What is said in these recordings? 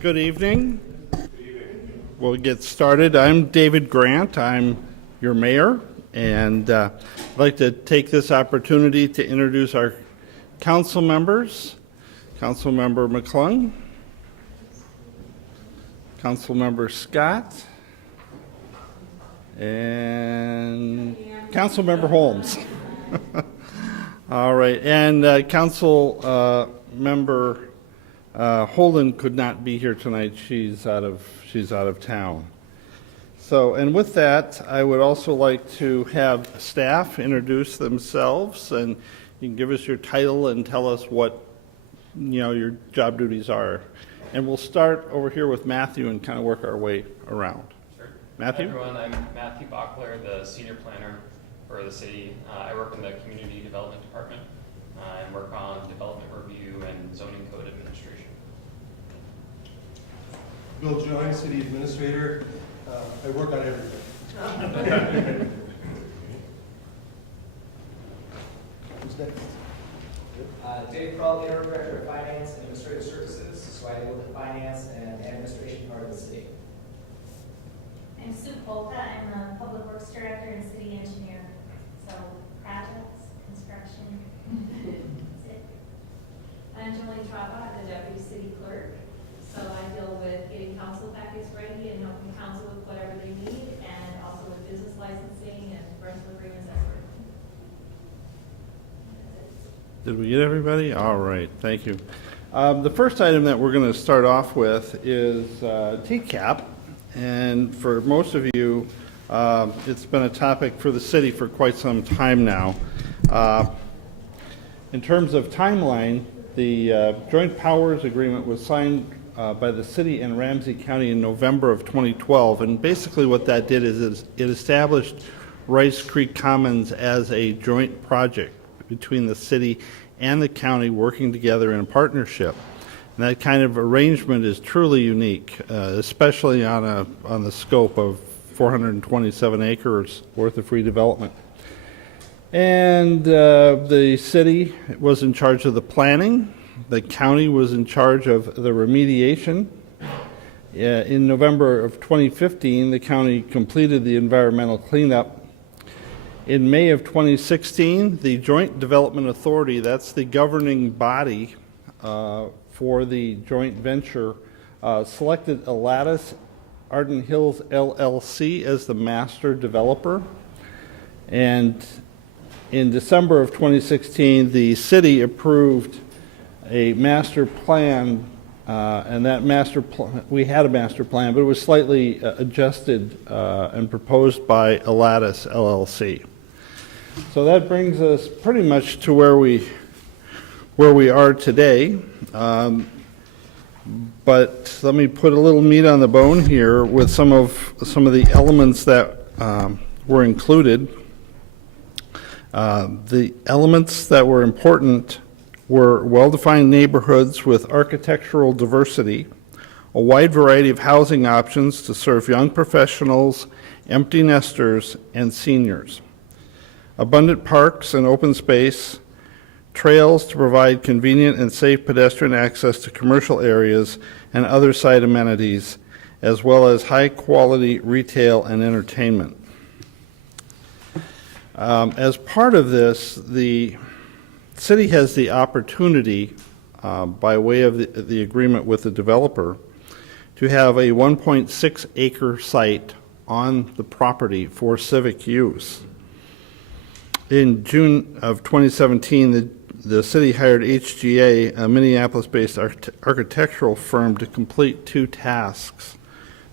Good evening. We'll get started. I'm David Grant. I'm your mayor, and I'd like to take this opportunity to introduce our council members. Councilmember McClung, Councilmember Scott, and Councilmember Holmes. All right, and Council Member Holden could not be here tonight. She's out of town. So, and with that, I would also like to have staff introduce themselves, and you can give us your title and tell us what your job duties are. And we'll start over here with Matthew and kind of work our way around. Sure. Matthew? Hi everyone, I'm Matthew Bachler, the senior planner for the city. I work in the community development department and work on development review and zoning code administration. Bill Joy, city administrator. I work on everything. Who's next? Dave Crawley, Director of Finance and Administrative Services, so I deal with the finance and administration part of the city. I'm Sue Polka. I'm the Public Works Director and City Engineer. So projects, construction, that's it. I'm Julie Traba, the Deputy City Clerk. So I deal with getting council packets ready and helping council with whatever they need, and also with business licensing and rental agreements, that sort of thing. Did we get everybody? All right, thank you. The first item that we're going to start off with is TCAAP. And for most of you, it's been a topic for the city for quite some time now. In terms of timeline, the Joint Powers Agreement was signed by the city and Ramsey County in November of 2012. And basically what that did is it established Rice Creek Commons as a joint project between the city and the county working together in a partnership. And that kind of arrangement is truly unique, especially on the scope of 427 acres worth of redevelopment. And the city was in charge of the planning. The county was in charge of the remediation. In November of 2015, the county completed the environmental cleanup. In May of 2016, the Joint Development Authority, that's the governing body for the joint venture, selected Alatus Arden Hills LLC as the master developer. And in December of 2016, the city approved a master plan, and that we had a master plan, but it was slightly adjusted and proposed by Alatus LLC. So that brings us pretty much to where we are today. But let me put a little meat on the bone here with some of the elements that were included. The elements that were important were well-defined neighborhoods with architectural diversity, a wide variety of housing options to serve young professionals, empty nesters, and seniors, abundant parks and open space, trails to provide convenient and safe pedestrian access to commercial areas and other site amenities, as well as high-quality retail and entertainment. As part of this, the city has the opportunity, by way of the agreement with the developer, to have a 1.6 acre site on the property for civic use. In June of 2017, the city hired HGA, a Minneapolis-based architectural firm, to complete two tasks: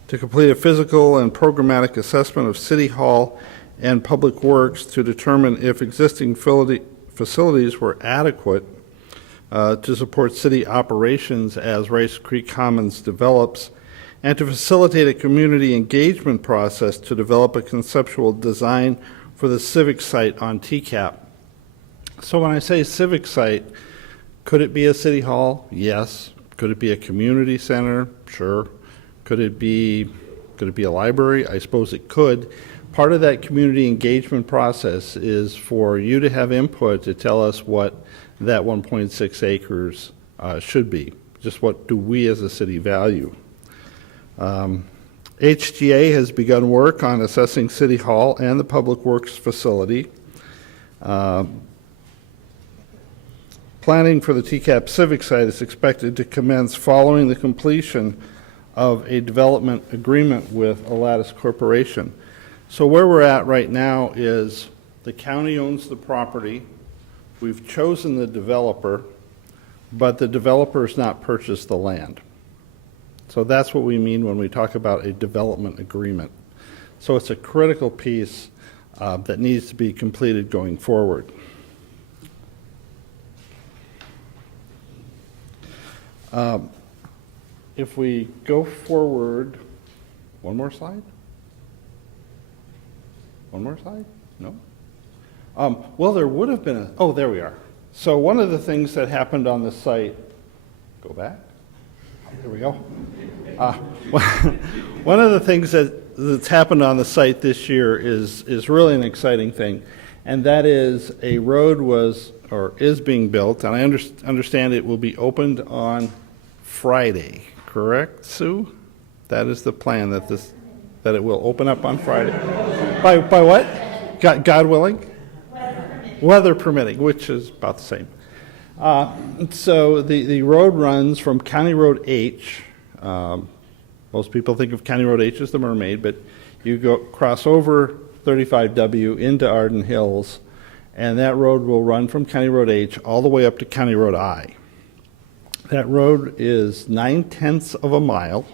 to complete a physical and programmatic assessment of City Hall and Public Works to determine if existing facilities were adequate to support city operations as Rice Creek Commons develops, and to facilitate a community engagement process to develop a conceptual design for the civic site on TCAAP. So when I say civic site, could it be a city hall? Yes. Could it be a community center? Sure. Could it be a library? I suppose it could. Part of that community engagement process is for you to have input to tell us what that 1.6 acres should be. just what do we as a city value. HGA has begun work on assessing City Hall and the Public Works facility. Planning for the TCAAP Civic site is expected to commence following the completion of a development agreement with Alatis Corporation. So where we're at right now is the county owns the property. We've chosen the developer, but the developer has not purchased the land. So that's what we mean when we talk about a development agreement. So it's a critical piece that needs to be completed going forward. If we go forward, one more slide? One more slide? No? Well, there would have been oh, there we are. So one of the things that happened on the site, go back. There we go. One of the things that's happened on the site this year is really an exciting thing, and that is a road is being built, and I understand it will be opened on Friday. Correct, Sue? That is the plan, that it will open up on Friday. By what? God willing? Weather permitting, which is about the same. So the road runs from County Road H. Most people think of County Road H as the Mermaid, but you cross over 35W into Arden Hills, and that road will run from County Road H all the way up to County Road I. That road is 9/10 of a mile,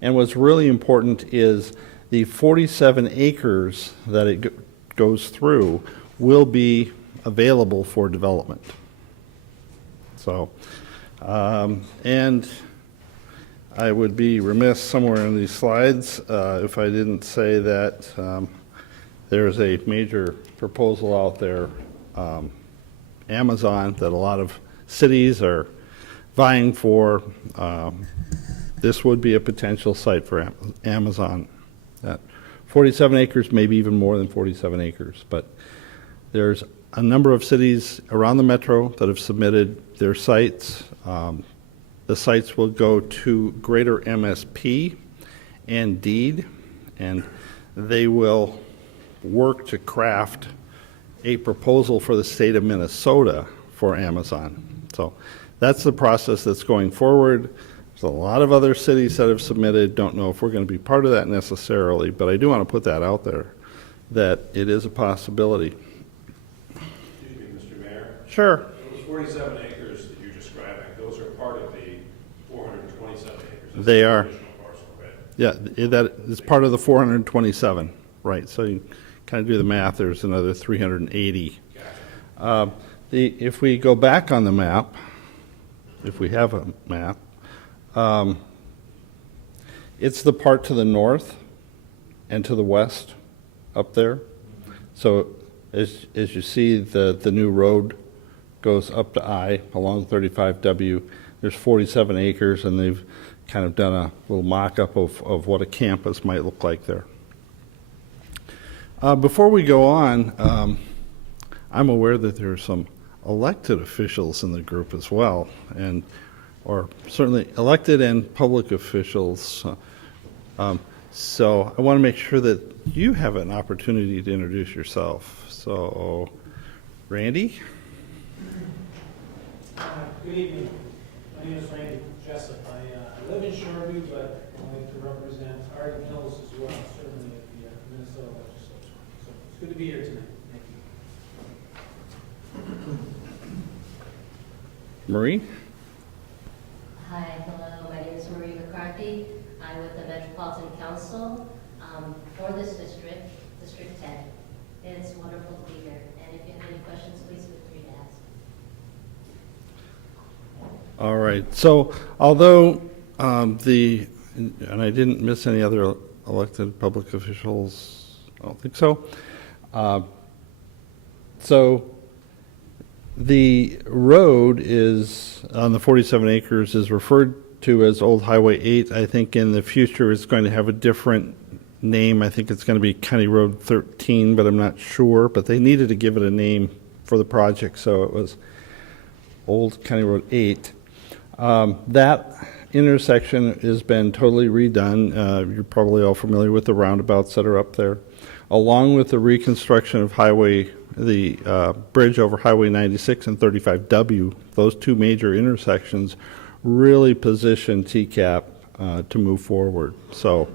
and what's really important is the 47 acres that it goes through will be available for development. So, and I would be remiss somewhere in these slides if I didn't say that there's a major proposal out there, Amazon, that a lot of cities are vying for. This would be a potential site for Amazon. That 47 acres, maybe even more than 47 acres, but there's a number of cities around the metro that have submitted their sites. The sites will go to Greater MSP and Deed, and they will work to craft a proposal for the state of Minnesota for Amazon. So that's the process that's going forward. There's a lot of other cities that have submitted. Don't know if we're going to be part of that necessarily, but I do want to put that out there, that it is a possibility. Excuse me, Mr. Mayor. Sure. Those 47 acres that you're describing, those are part of the 427 acres. That's They the are. additional parcel, right? Yeah, that is part of the 427, right? So you kind of do the math, there's another 380. Gotcha. If we go back on the map, if we have a map, it's the part to the north and to the west up there. So as you see, the new road goes up to I along 35W. There's 47 acres, and they've kind of done a little mock-up of what a campus might look like there. Before we go on, I'm aware that there are some elected officials in the group as well, or certainly elected and public officials. So I want to make sure that you have an opportunity to introduce yourself. So, Randy? Good evening. My name is Randy Jessup. I live in Shoreview, but I like to represent Arden Hills as well, certainly at the Minnesota legislature. So it's good to be here tonight. Thank you. Marie? Hi, hello, my name is Marie McCarthy. I'm with the Metropolitan Council for this district, District 10. It's wonderful to be here, and if you have any questions, please feel free to ask. All right. So although and I didn't miss any other elected public officials, I don't think so. So the road is on the 47 acres is referred to as Old Highway 8. I think in the future it's going to have a different name. I think it's going to be County Road 13, but I'm not sure. But they needed to give it a name for the project, so it was Old County Road 8. That intersection has been totally redone. You're probably all familiar with the roundabouts that are up there, along with the reconstruction of the bridge over Highway 96 and 35W. Those two major intersections really position TCAAP to move forward. So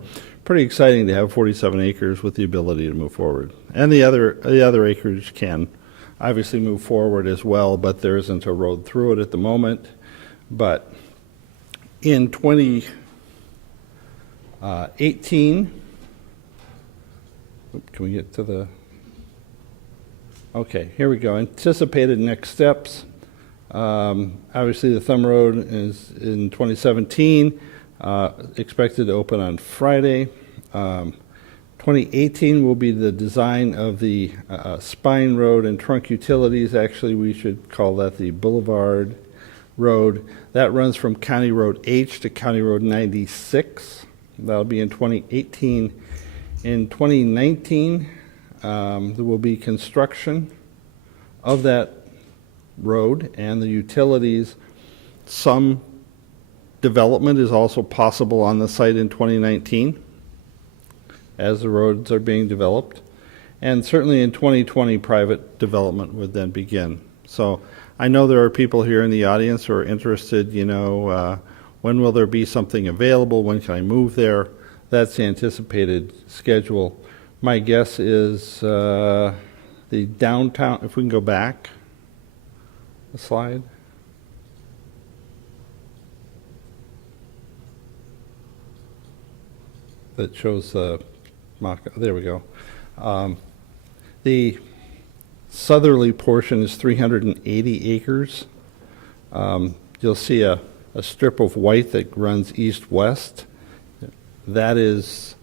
pretty exciting to have 47 acres with the ability to move forward. And the other acreage can obviously move forward as well, but there isn't a road through it at the moment. But in 2018, can we get to the, okay, here we go. Anticipated next steps. Obviously, the Thumb Road is in 2017, expected to open on Friday. 2018 will be the design of the spine road and trunk utilities. Actually, we should call that the Boulevard Road. That runs from County Road H to County Road 96. That'll be in 2018. In 2019, there will be construction of that road and the utilities. Some development is also possible on the site in 2019 as the roads are being developed. And certainly in 2020, private development would then begin. So I know there are people here in the audience who are interested, when will there be something available? When can I move there? That's the anticipated schedule. My guess is the downtown, if we can go back a slide. That shows the mock, there we go. The southerly portion is 380 acres. You'll see a strip of white that runs east-west. That is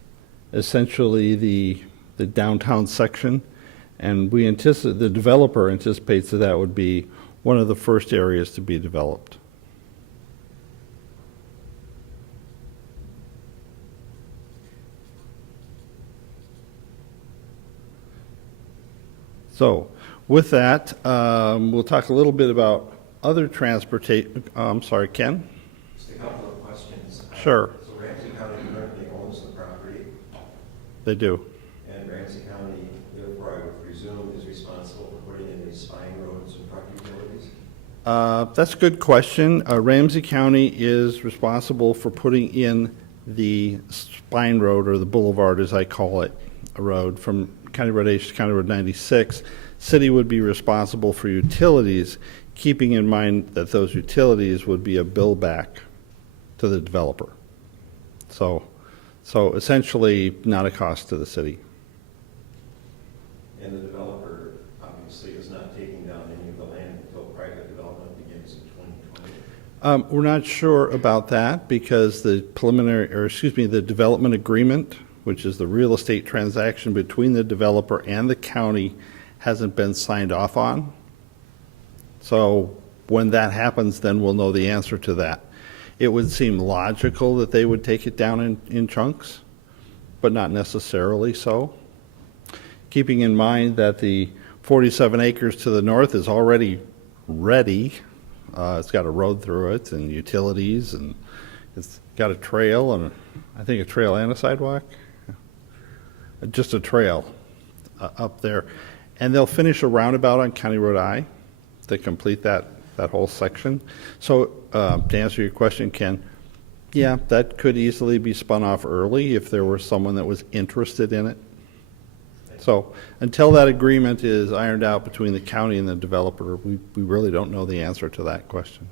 essentially the downtown section, and the developer anticipates that would be one of the first areas to be developed. So with that, we'll talk a little bit about other transportation. I'm sorry, Ken? Just a couple of questions. Sure. So Ramsey County currently owns the property, They do. and Ramsey County, therefore I would presume, is responsible for putting in these spine roads and truck utilities? That's a good question. Ramsey County is responsible for putting in the spine road, or the boulevard as I call it, a road from County Road H to County Road 96. City would be responsible for utilities, keeping in mind that those utilities would be a bill back to the developer. So essentially not a cost to the city. And the developer obviously is not taking down any of the land until private development begins in 2020. We're not sure about that because the the development agreement, which is the real estate transaction between the developer and the county, hasn't been signed off on. So when that happens, then we'll know the answer to that. It would seem logical that they would take it down in chunks, but not necessarily so. Keeping in mind that the 47 acres to the north is already ready. It's got a road through it and utilities, and it's got a trail, and I think a trail and a sidewalk. Just a trail up there. And they'll finish a roundabout on County Road I to complete that whole section. So to answer your question, Ken, yeah, that could easily be spun off early if there were someone that was interested in it. So until that agreement is ironed out between the county and the developer, we really don't know the answer to that question.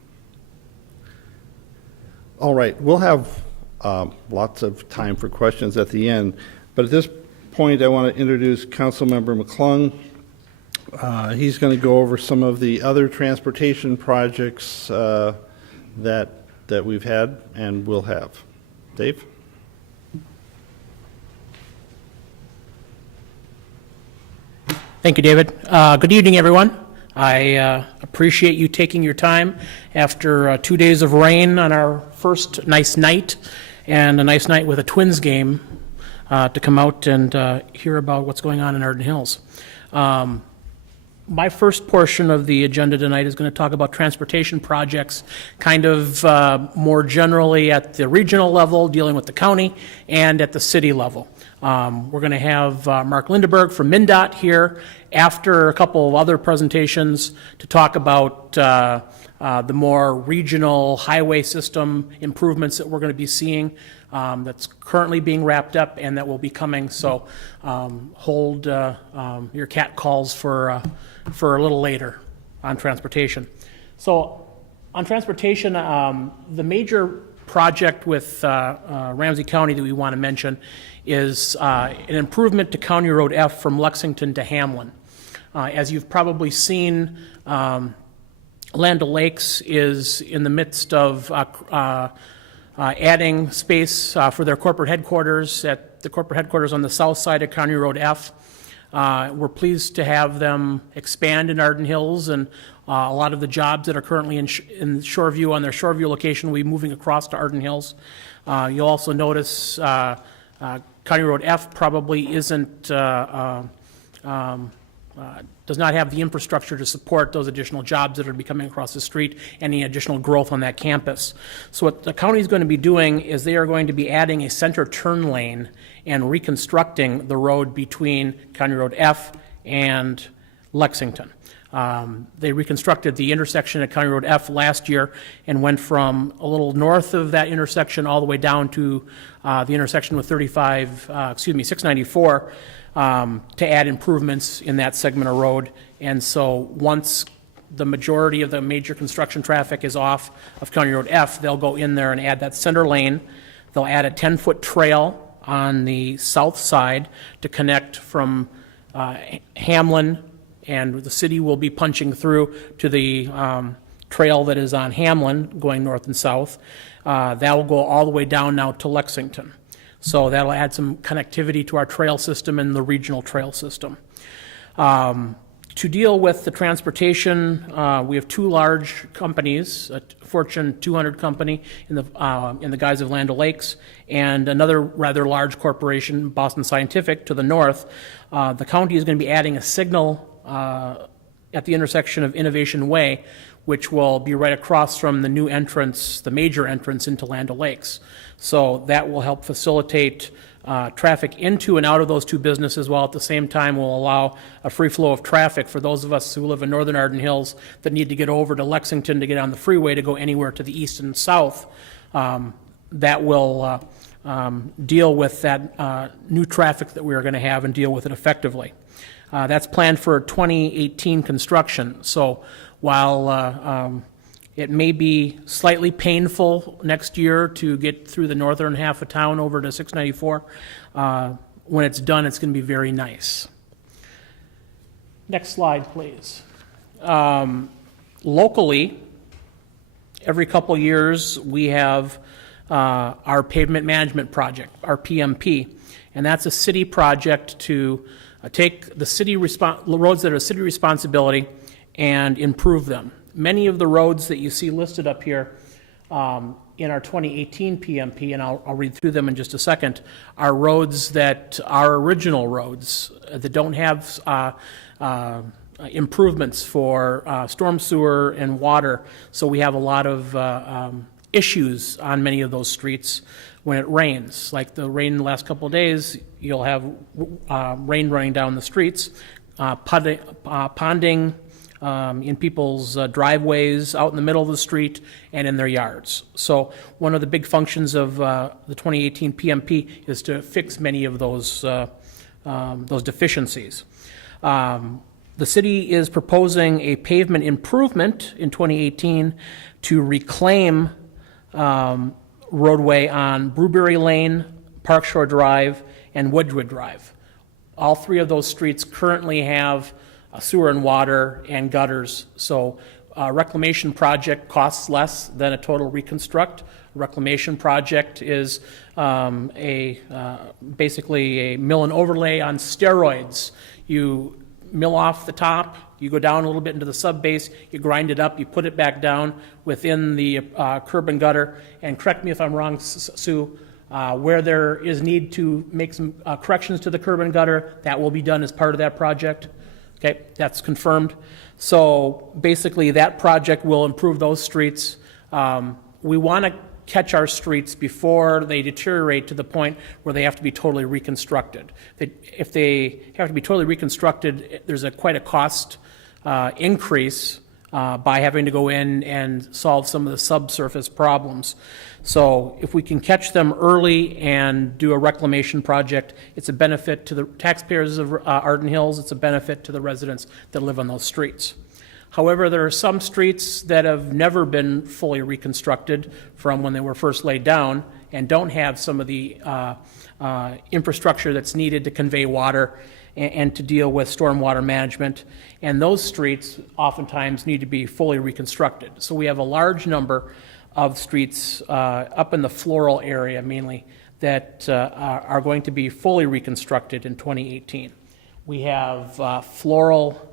All right, we'll have lots of time for questions at the end, but at this point I want to introduce Councilmember McClung. He's going to go over some of the other transportation projects that we've had and will have. Dave? Thank you, David. Good evening, everyone. I appreciate you taking your time after 2 days of rain on our first nice night, and a nice night with a Twins game, to come out and hear about what's going on in Arden Hills. My first portion of the agenda tonight is going to talk about transportation projects, kind of more generally at the regional level, dealing with the county, and at the city level. We're going to have Mark Lindeberg from MnDOT here after a couple of other presentations to talk about the more regional highway system improvements that we're going to be seeing that's currently being wrapped up and that will be coming. So hold your cat calls for a little later on transportation. So on transportation, the major project with Ramsey County that we want to mention is an improvement to County Road F from Lexington to Hamlin. As you've probably seen, Land O'Lakes is in the midst of adding space for their corporate headquarters at the corporate headquarters on the south side of County Road F. We're pleased to have them expand in Arden Hills, and a lot of the jobs that are currently in Shoreview on their Shoreview location will be moving across to Arden Hills. You'll also notice County Road F probably isn't does not have the infrastructure to support those additional jobs that are coming across the street, any additional growth on that campus. So what the county is going to be doing is they are going to be adding a center turn lane and reconstructing the road between County Road F and Lexington. They reconstructed the intersection at County Road F last year and went from a little north of that intersection all the way down to the intersection with 694 to add improvements in that segment of road. And so once the majority of the major construction traffic is off of County Road F, they'll go in there and add that center lane. They'll add a 10-foot trail on the south side to connect from Hamlin, and the city will be punching through to the trail that is on Hamlin going north and south. That will go all the way down now to Lexington. So that'll add some connectivity to our trail system and the regional trail system. To deal with the transportation, we have two large companies, a Fortune 200 company in the guise of Land O'Lakes, and another rather large corporation, Boston Scientific, to the north. The county is going to be adding a signal at the intersection of Innovation Way, which will be right across from the new entrance, the major entrance into Land O'Lakes. So that will help facilitate traffic into and out of those two businesses, while at the same time will allow a free flow of traffic for those of us who live in northern Arden Hills that need to get over to Lexington to get on the freeway to go anywhere to the east and south. That will deal with that new traffic that we are going to have and deal with it effectively. That's planned for 2018 construction. So while it may be slightly painful next year to get through the northern half of town over to 694, when it's done, it's going to be very nice. Next slide, please. Locally, every couple years, we have our pavement management project, our PMP, and that's a city project to take the roads that are city responsibility and improve them. Many of the roads that you see listed up here in our 2018 PMP, and I'll read through them in just a second, are roads that are original roads that don't have improvements for storm sewer and water. So we have a lot of issues on many of those streets when it rains. Like the rain in the last couple of days, you'll have rain running down the streets, ponding in people's driveways, out in the middle of the street, and in their yards. So one of the big functions of the 2018 PMP is to fix many of those deficiencies. The city is proposing a pavement improvement in 2018 to reclaim roadway on Brewberry Lane, Park Shore Drive, and Wedgwood Drive. All three of those streets currently have sewer and water and gutters, so a reclamation project costs less than a total reconstruct. A reclamation project is basically a mill and overlay on steroids. You mill off the top, you go down a little bit into the subbase, you grind it up, you put it back down within the curb and gutter, and correct me if I'm wrong, Sue, where there is need to make some corrections to the curb and gutter, that will be done as part of that project. Okay, that's confirmed. So basically, that project will improve those streets. We want to catch our streets before they deteriorate to the point where they have to be totally reconstructed. If they have to be totally reconstructed, there's quite a cost increase by having to go in and solve some of the subsurface problems. So if we can catch them early and do a reclamation project, it's a benefit to the taxpayers of Arden Hills, it's a benefit to the residents that live on those streets. However, there are some streets that have never been fully reconstructed from when they were first laid down and don't have some of the infrastructure that's needed to convey water and to deal with stormwater management. And those streets oftentimes need to be fully reconstructed. So we have a large number of streets up in the floral area mainly that are going to be fully reconstructed in 2018. We have Floral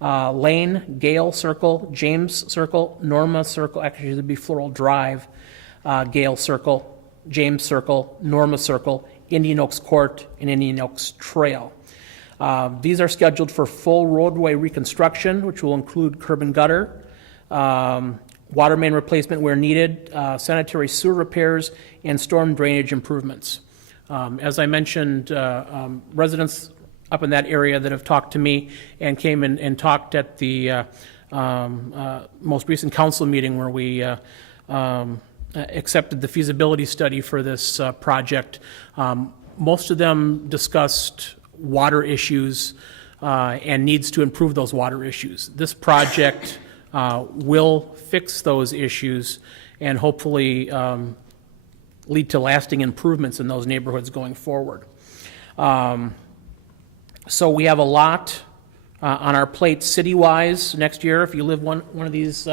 Lane, Gale Circle, James Circle, Norma Circle, actually it'd be Floral Drive, Gale Circle, James Circle, Norma Circle, Indian Oaks Court, and Indian Oaks Trail. These are scheduled for full roadway reconstruction, which will include curb and gutter, water main replacement where needed, sanitary sewer repairs, and storm drainage improvements. As I mentioned, residents up in that area that have talked to me and came in and talked at the most recent council meeting where we accepted the feasibility study for this project. Most of them discussed water issues and needs to improve those water issues. This project will fix those issues and hopefully lead to lasting improvements in those neighborhoods going forward. So we have a lot on our plate city-wise next year. If you live one of these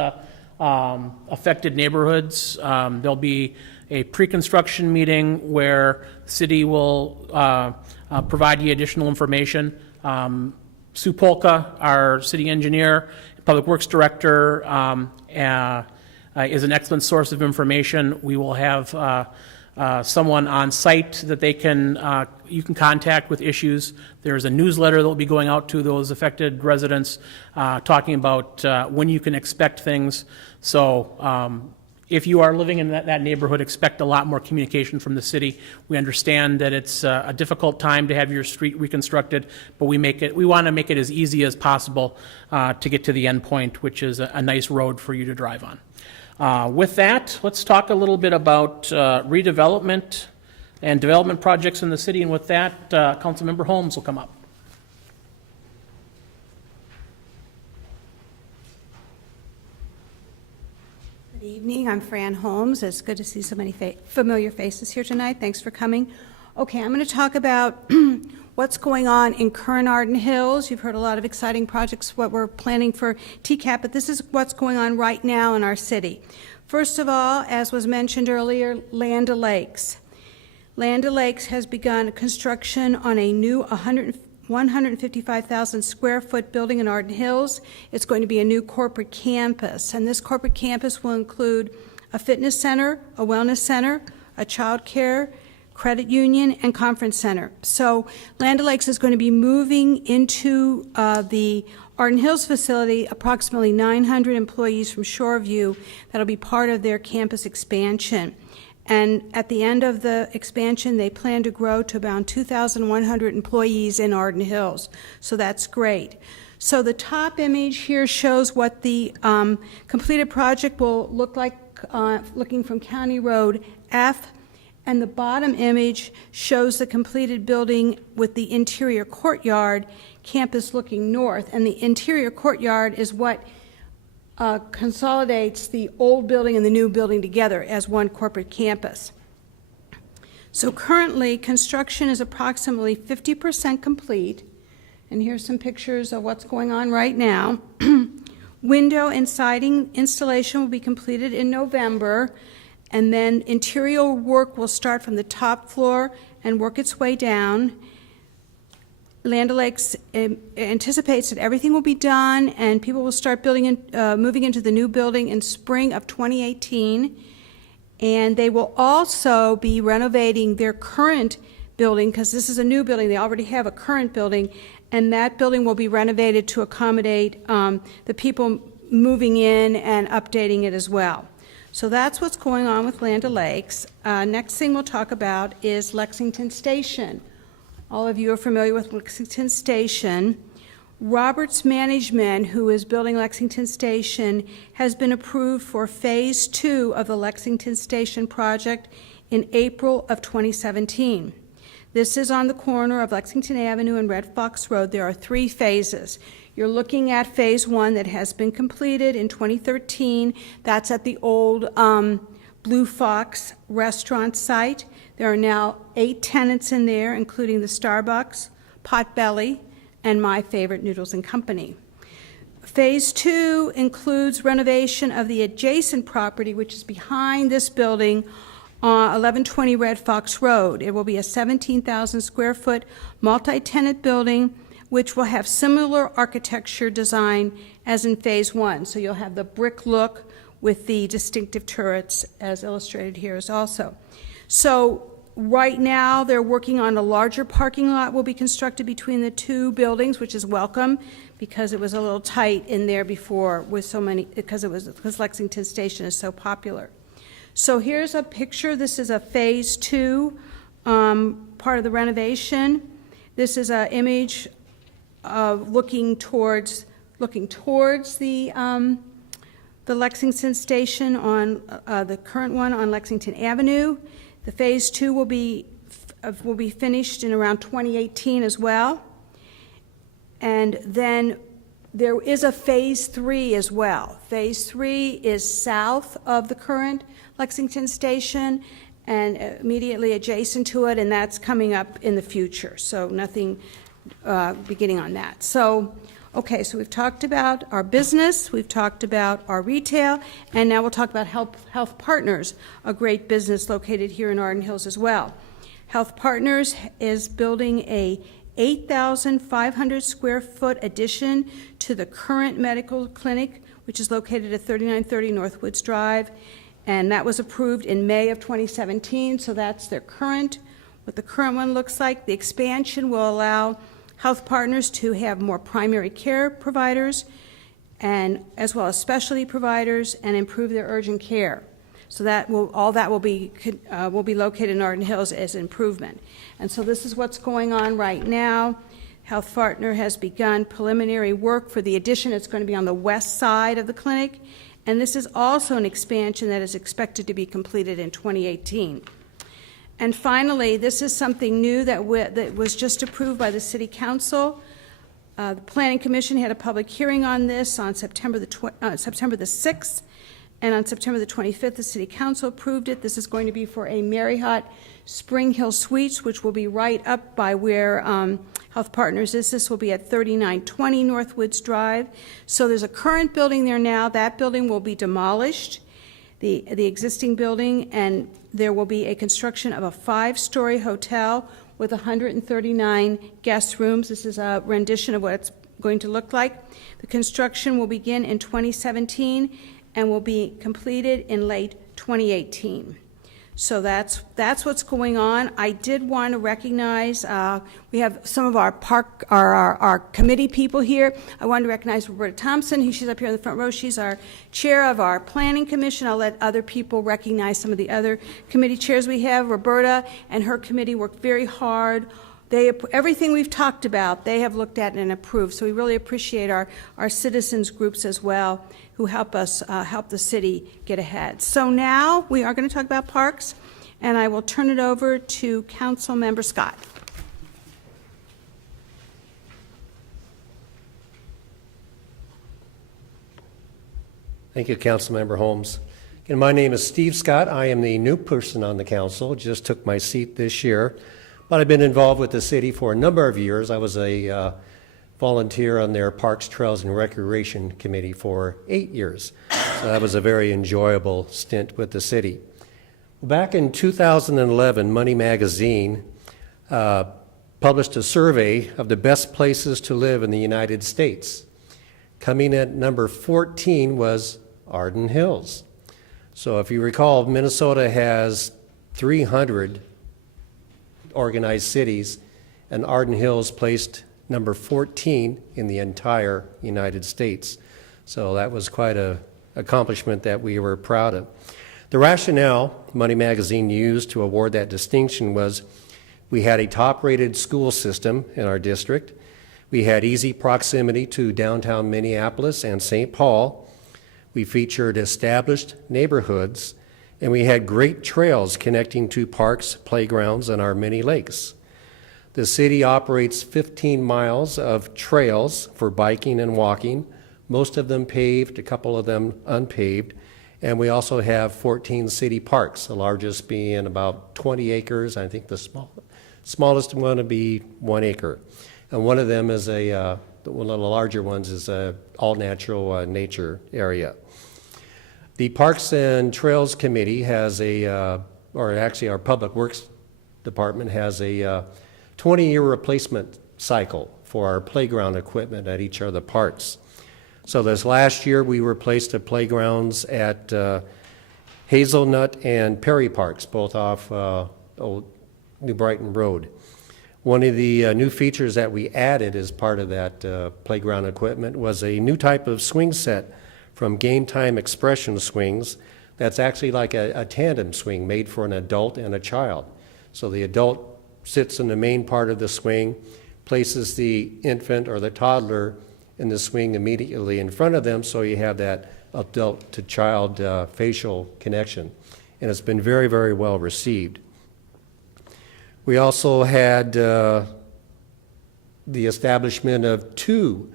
affected neighborhoods, there'll be a pre-construction meeting where the city will provide you additional information. Sue Polka, our city engineer, public works director, is an excellent source of information. We will have someone on site that you can contact with issues. There's a newsletter that will be going out to those affected residents talking about when you can expect things. So if you are living in that neighborhood, expect a lot more communication from the city. We understand that it's a difficult time to have your street reconstructed, but we want to make it as easy as possible to get to the end point, which is a nice road for you to drive on. With that, let's talk a little bit about redevelopment and development projects in the city. And with that, Councilmember Holmes will come up. Good evening. I'm Fran Holmes. It's good to see so many familiar faces here tonight. Thanks for coming. Okay, I'm going to talk about what's going on in current Arden Hills. You've heard a lot of exciting projects, what we're planning for TCAAP, but this is what's going on right now in our city. First of all, as was mentioned earlier, Land O'Lakes. Land O'Lakes has begun construction on a new 155,000 square foot building in Arden Hills. It's going to be a new corporate campus, and this corporate campus will include a fitness center, a wellness center, a child care, credit union, and conference center. So Land O'Lakes is going to be moving into the Arden Hills facility approximately 900 employees from Shoreview that'll be part of their campus expansion. And at the end of the expansion, they plan to grow to about 2,100 employees in Arden Hills. So that's great. So the top image here shows what the completed project will look like looking from County Road F. And the bottom image shows the completed building with the interior courtyard campus looking north. And the interior courtyard is what consolidates the old building and the new building together as one corporate campus. So currently, construction is approximately 50% complete. And here's some pictures of what's going on right now. Window and siding installation will be completed in November. And then interior work will start from the top floor and work its way down. Land O'Lakes anticipates that everything will be done and people will start moving into the new building in spring of 2018. And they will also be renovating their current building, because this is a new building. They already have a current building, and that building will be renovated to accommodate the people moving in and updating it as well. So that's what's going on with Land O'Lakes. Next thing we'll talk about is Lexington Station. All of you are familiar with Lexington Station. Roberts Management, who is building Lexington Station, has been approved for Phase 2 of the Lexington Station project in April of 2017. This is on the corner of Lexington Avenue and Red Fox Road. There are 3 phases. You're looking at Phase 1 that has been completed in 2013. That's at the old Blue Fox restaurant site. There are now 8 tenants in there, including the Starbucks, Potbelly, and My Favorite Noodles and Company. Phase 2 includes renovation of the adjacent property, which is behind this building, 1120 Red Fox Road. It will be a 17,000 square foot multi-tenant building, which will have similar architecture design as in Phase 1. So you'll have the brick look with the distinctive turrets as illustrated here as also. So right now they're working on a larger parking lot will be constructed between the 2 buildings, which is welcome because it was a little tight in there before with so many, because Lexington Station is so popular. So here's a picture. This is a Phase 2 part of the renovation. This is an image of looking towards the Lexington Station on the current one on Lexington Avenue. The Phase 2 will be finished in around 2018 as well. And then there is a Phase 3 as well. Phase 3 is south of the current Lexington Station and immediately adjacent to it, and that's coming up in the future. So nothing beginning on that. So, okay, so we've talked about our business, we've talked about our retail, and now we'll talk about Health Partners, a great business located here in Arden Hills as well. Health Partners is building a 8,500 square foot addition to the current medical clinic, which is located at 3930 North Woods Drive, and that was approved in May of 2017, so that's their current, what the current one looks like. The expansion will allow Health Partners to have more primary care providers and as well as specialty providers and improve their urgent care. So that will, all that will be located in Arden Hills as improvement. And so this is what's going on right now. Health Partner has begun preliminary work for the addition. It's going to be on the west side of the clinic. And this is also an expansion that is expected to be completed in 2018. And finally, this is something new that was just approved by the City Council. The Planning Commission had a public hearing on this on September the 6th, and on September the 25th, the City Council approved it. This is going to be for a Marriott Springhill Suites, which will be right up by where Health Partners is. This will be at 3920 North Woods Drive. So there's a current building there now. That building will be demolished, the existing building, and there will be a construction of a 5-story hotel with 139 guest rooms. This is a rendition of what it's going to look like. The construction will begin in 2017 and will be completed in late 2018. So that's what's going on. I did want to recognize, we have some of our our committee people here. I wanted to recognize Roberta Thompson, she's up here in the front row. She's our chair of our planning commission. I'll let other people recognize some of the other committee chairs we have. Roberta and her committee worked very hard. Everything we've talked about, they have looked at and approved. So we really appreciate our citizens groups as well, who help us help the city get ahead. So now we are going to talk about parks, and I will turn it over to Council Member Scott. Thank you, Councilmember Holmes. Again, my name is Steve Scott. I am the new person on the council, just took my seat this year, but I've been involved with the city for a number of years. I was a volunteer on their Parks, Trails, and Recreation Committee for 8 years. So that was a very enjoyable stint with the city. Back in 2011, Money Magazine published a survey of the best places to live in the United States. Coming at number 14 was Arden Hills. So if you recall, Minnesota has 300 organized cities, and Arden Hills placed number 14 in the entire United States. So that was quite an accomplishment that we were proud of. The rationale Money Magazine used to award that distinction was we had a top-rated school system in our district. We had easy proximity to downtown Minneapolis and St. Paul. We featured established neighborhoods, and we had great trails connecting to parks, playgrounds, and our many lakes. The city operates 15 miles of trails for biking and walking, most of them paved, a couple of them unpaved, and we also have 14 city parks, the largest being about 20 acres. I think the smallest one would be 1 acre. And one of them is one of the larger ones is a all-natural nature area. The Parks and Trails Committee has or actually our Public Works Department has a 20-year replacement cycle for our playground equipment at each of the parks. So this last year, we replaced the playgrounds at Hazelnut and Perry Parks, both off Old New Brighton Road. One of the new features that we added as part of that playground equipment was a new type of swing set from Game Time Expression Swings that's actually like a tandem swing made for an adult and a child. So the adult sits in the main part of the swing, places the infant or the toddler in the swing immediately in front of them, so you have that adult to child facial connection. And it's been very, very well received. We also had the establishment of two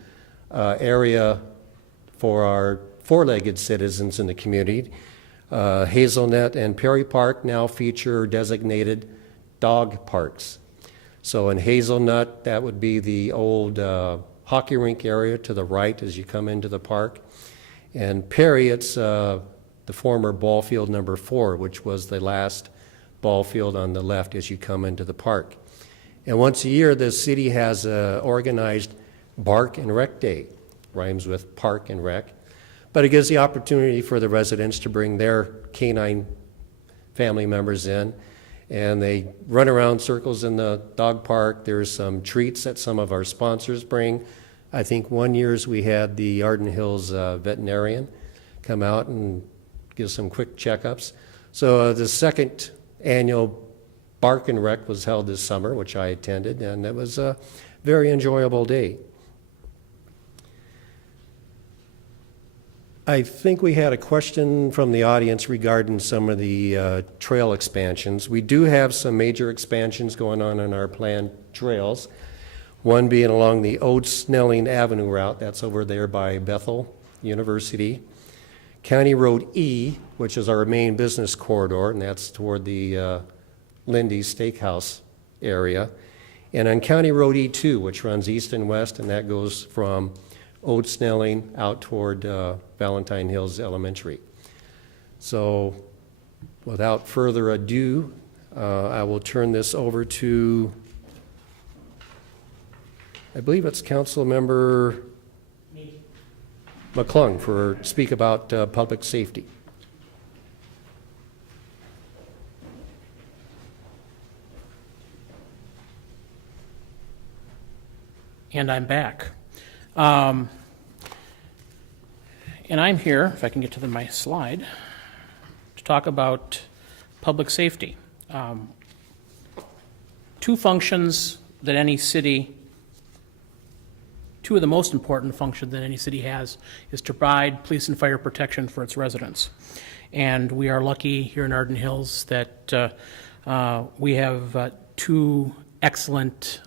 area for our four-legged citizens in the community. Hazelnut and Perry Park now feature designated dog parks. So in Hazelnut, that would be the old hockey rink area to the right as you come into the park. And Perry, it's the former ball field number 4, which was the last ball field on the left as you come into the park. And once a year, the city has organized Bark and Rec Day, rhymes with park and rec, but it gives the opportunity for the residents to bring their canine family members in, and they run around circles in the dog park. There's some treats that some of our sponsors bring. I think one year's we had the Arden Hills veterinarian come out and give some quick checkups. So the second annual Bark and Rec was held this summer, which I attended, and it was a very enjoyable day. I think we had a question from the audience regarding some of the trail expansions. We do have some major expansions going on in our planned trails, one being along the Ode Snelling Avenue route, that's over there by Bethel University. County Road E, which is our main business corridor, and that's toward the Lindy's Steakhouse area. And on County Road E2, which runs east and west, and that goes from Ode Snelling out toward Valentine Hills Elementary. So without further ado, I will turn this over to, I believe it's Council Member McClung for speak about public safety. And I'm back. And I'm here, if I can get to my slide, to talk about public safety. Two functions that any city, two of the most important functions that any city has is to provide police and fire protection for its residents. And we are lucky here in Arden Hills that we have two excellent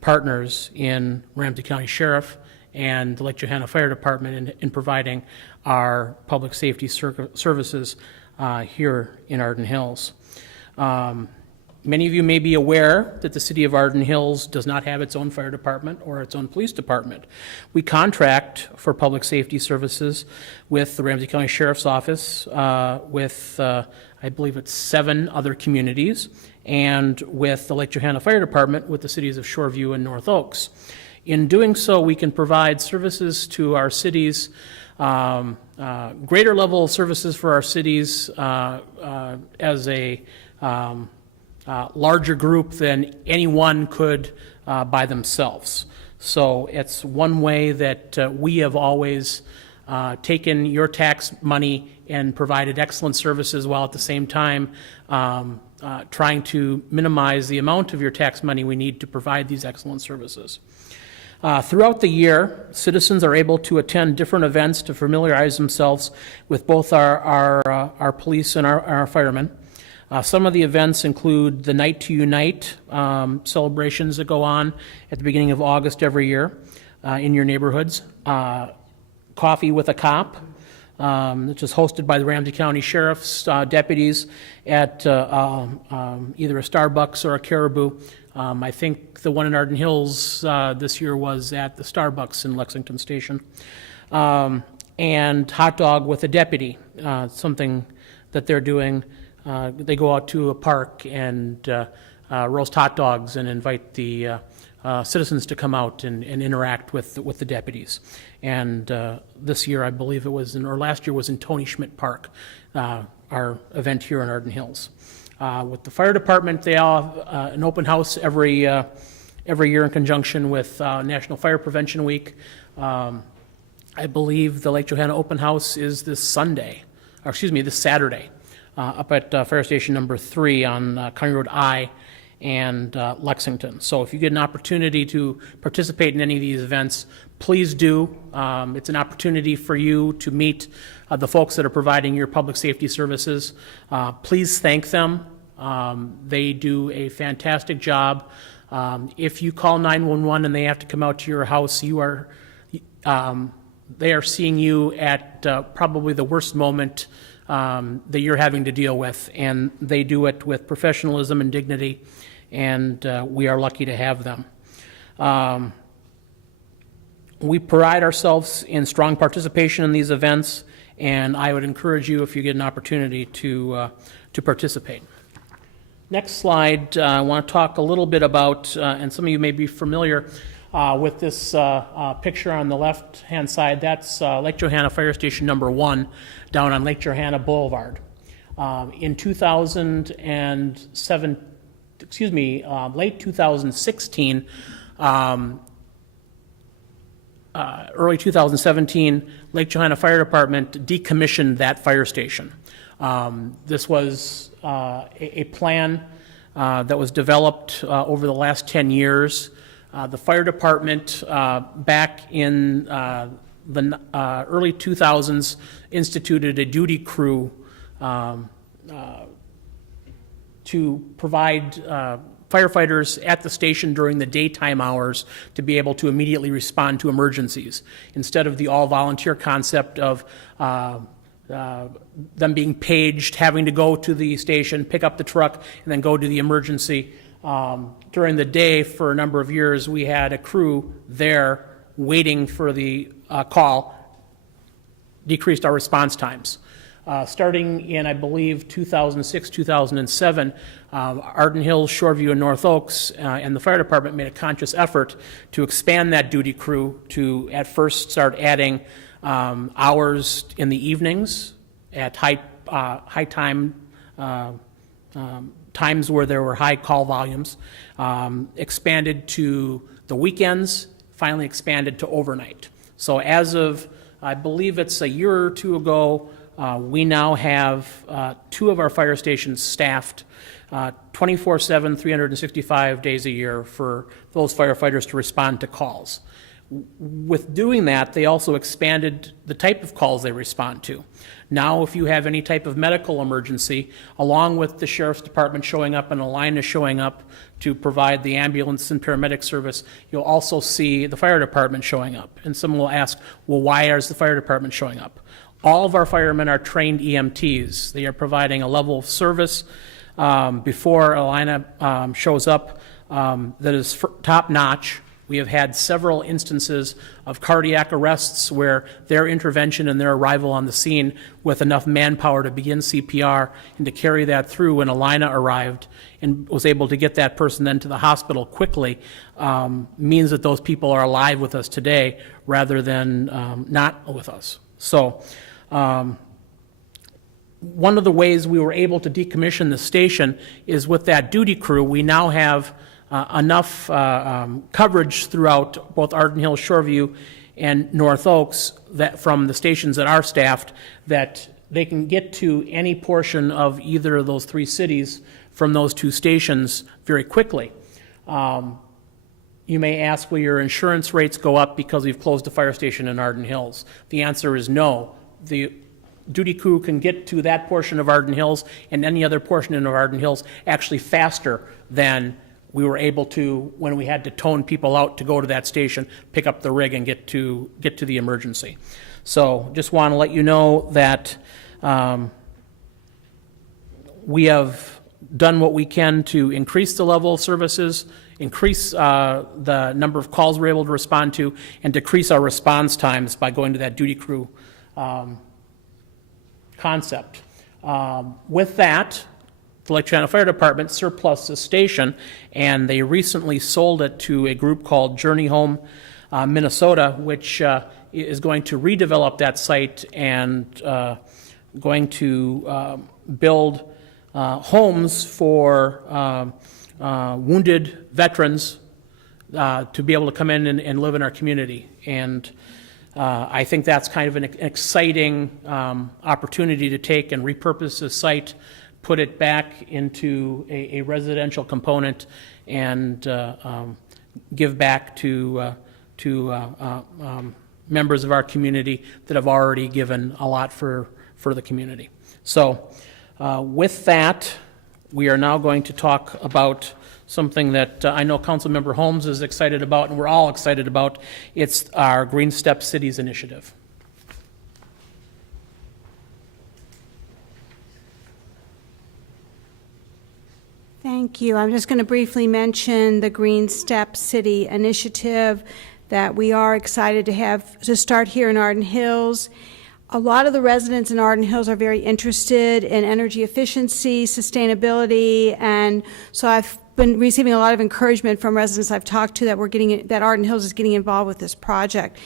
partners in Ramsey County Sheriff and the Lake Johanna Fire Department in providing our public safety services here in Arden Hills. Many of you may be aware that the city of Arden Hills does not have its own fire department or its own police department. We contract for public safety services with the Ramsey County Sheriff's Office, with I believe it's 7 other communities, and with the Lake Johanna Fire Department with the cities of Shoreview and North Oaks. In doing so, we can provide services to our cities, greater level services for our cities as a larger group than anyone could by themselves. So it's one way that we have always taken your tax money and provided excellent services while at the same time trying to minimize the amount of your tax money we need to provide these excellent services. Throughout the year, citizens are able to attend different events to familiarize themselves with both our police and our firemen. Some of the events include the Night to Unite celebrations that go on at the beginning of August every year in your neighborhoods. Coffee with a Cop, which is hosted by the Ramsey County Sheriff's deputies at either a Starbucks or a Caribou. I think the one in Arden Hills this year was at the Starbucks in Lexington Station. And Hot Dog with a Deputy, something that they're doing. They go out to a park and roast hot dogs and invite the citizens to come out and interact with the deputies. And this year, I believe it was or last year was in Tony Schmidt Park, our event here in Arden Hills. With the fire department, they all have an open house every year in conjunction with National Fire Prevention Week. I believe the Lake Johanna open house is this Saturday, up at Fire Station number 3 on County Road I and Lexington. So if you get an opportunity to participate in any of these events, please do. It's an opportunity for you to meet the folks that are providing your public safety services. Please thank them. They do a fantastic job. If you call 911 and they have to come out to your house, they are seeing you at probably the worst moment that you're having to deal with, and they do it with professionalism and dignity, and we are lucky to have them. We pride ourselves in strong participation in these events, and I would encourage you, if you get an opportunity, to participate. Next slide, I want to talk a little bit about, and some of you may be familiar with this picture on the left-hand side. That's Lake Johanna Fire Station number 1 down on Lake Johanna Boulevard. In 2007, late 2016, early 2017, Lake Johanna Fire Department decommissioned that fire station. This was a plan that was developed over the last 10 years. The fire department back in the early 2000s instituted a duty crew to provide firefighters at the station during the daytime hours to be able to immediately respond to emergencies, instead of the all-volunteer concept of them being paged, having to go to the station, pick up the truck, and then go to the emergency. During the day, for a number of years, we had a crew there waiting for the call, decreased our response times. Starting in, I believe, 2006, 2007, Arden Hills, Shoreview, and North Oaks and the fire department made a conscious effort to expand that duty crew to, at first, start adding hours in the evenings at high time times where there were high call volumes, expanded to the weekends, finally expanded to overnight. So as of, I believe it's a year or two ago, we now have 2 of our fire stations staffed 24/7, 365 days a year for those firefighters to respond to calls. With doing that, they also expanded the type of calls they respond to. Now, if you have any type of medical emergency, along with the sheriff's department showing up and a line is showing up to provide the ambulance and paramedic service, you'll also see the fire department showing up. And someone will ask, well, why is the fire department showing up? All of our firemen are trained EMTs. They are providing a level of service before a lineup shows up that is top-notch. We have had several instances of cardiac arrests where their intervention and their arrival on the scene with enough manpower to begin CPR and to carry that through when Alina arrived and was able to get that person then to the hospital quickly means that those people are alive with us today rather than not with us. So one of the ways we were able to decommission the station is with that duty crew, we now have enough coverage throughout both Arden Hills, Shoreview, and North Oaks that from the stations that are staffed, that they can get to any portion of either of those three cities from those two stations very quickly. You may ask, will your insurance rates go up because we've closed a fire station in Arden Hills? The answer is no. The duty crew can get to that portion of Arden Hills and any other portion of Arden Hills actually faster than we were able to when we had to tone people out to go to that station, pick up the rig, and get to the emergency. So just want to let you know that we have done what we can to increase the level of services, increase the number of calls we're able to respond to, and decrease our response times by going to that duty crew concept. With that, the Lexington Fire Department surplus the station, and they recently sold it to a group called Journey Home Minnesota, which is going to redevelop that site and going to build homes for wounded veterans to be able to come in and live in our community. And I think that's kind of an exciting opportunity to take and repurpose the site, put it back into a residential component, and give back to members of our community that have already given a lot for the community. So with that, we are now going to talk about something that I know Councilmember Holmes is excited about, and we're all excited about. It's our GreenStep Cities initiative. Thank you. I'm just going to briefly mention the GreenStep City initiative that we are excited to have to start here in Arden Hills. A lot of the residents in Arden Hills are very interested in energy efficiency, sustainability, and so I've been receiving a lot of encouragement from residents I've talked to that Arden Hills is getting involved with this project.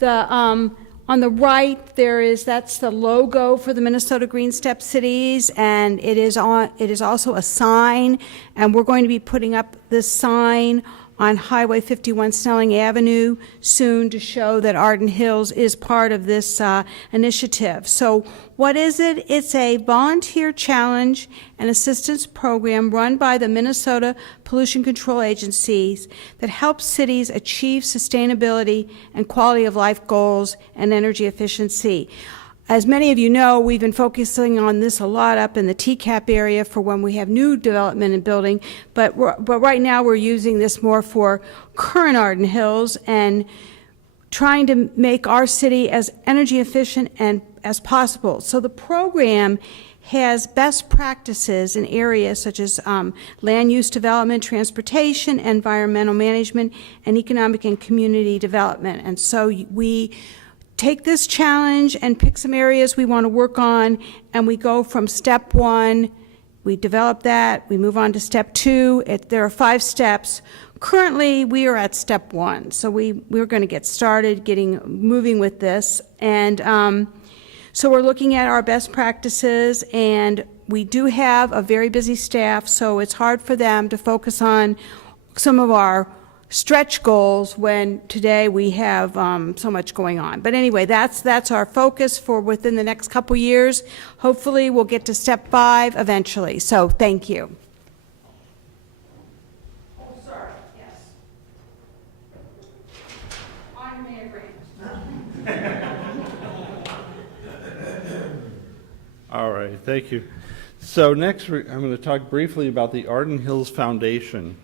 On the right, that's the logo for the Minnesota GreenStep Cities, and it is also a sign, and we're going to be putting up this sign on Highway 51 Snelling Avenue soon to show that Arden Hills is part of this initiative. So what is it? It's a volunteer challenge and assistance program run by the Minnesota Pollution Control Agencies that helps cities achieve sustainability and quality of life goals and energy efficiency. As many of you know, we've been focusing on this a lot up in the TCAAP area for when we have new development and building, but right now we're using this more for current Arden Hills and trying to make our city as energy efficient and as possible. So the program has best practices in areas such as land use development, transportation, environmental management, and economic and community development. And so we take this challenge and pick some areas we want to work on, and we go from step one, we develop that, we move on to step two. There are 5 steps. Currently, we are at step 1, so we're going to get started moving with this. And so we're looking at our best practices, and we do have a very busy staff, so it's hard for them to focus on some of our stretch goals when today we have so much going on. But anyway, that's our focus for within the next couple years. Hopefully we'll get to step 5 eventually. So thank you. Oh, sorry, yes. On Mayor Grant. All right, thank you. So next, I'm going to talk briefly about the Arden Hills Foundation.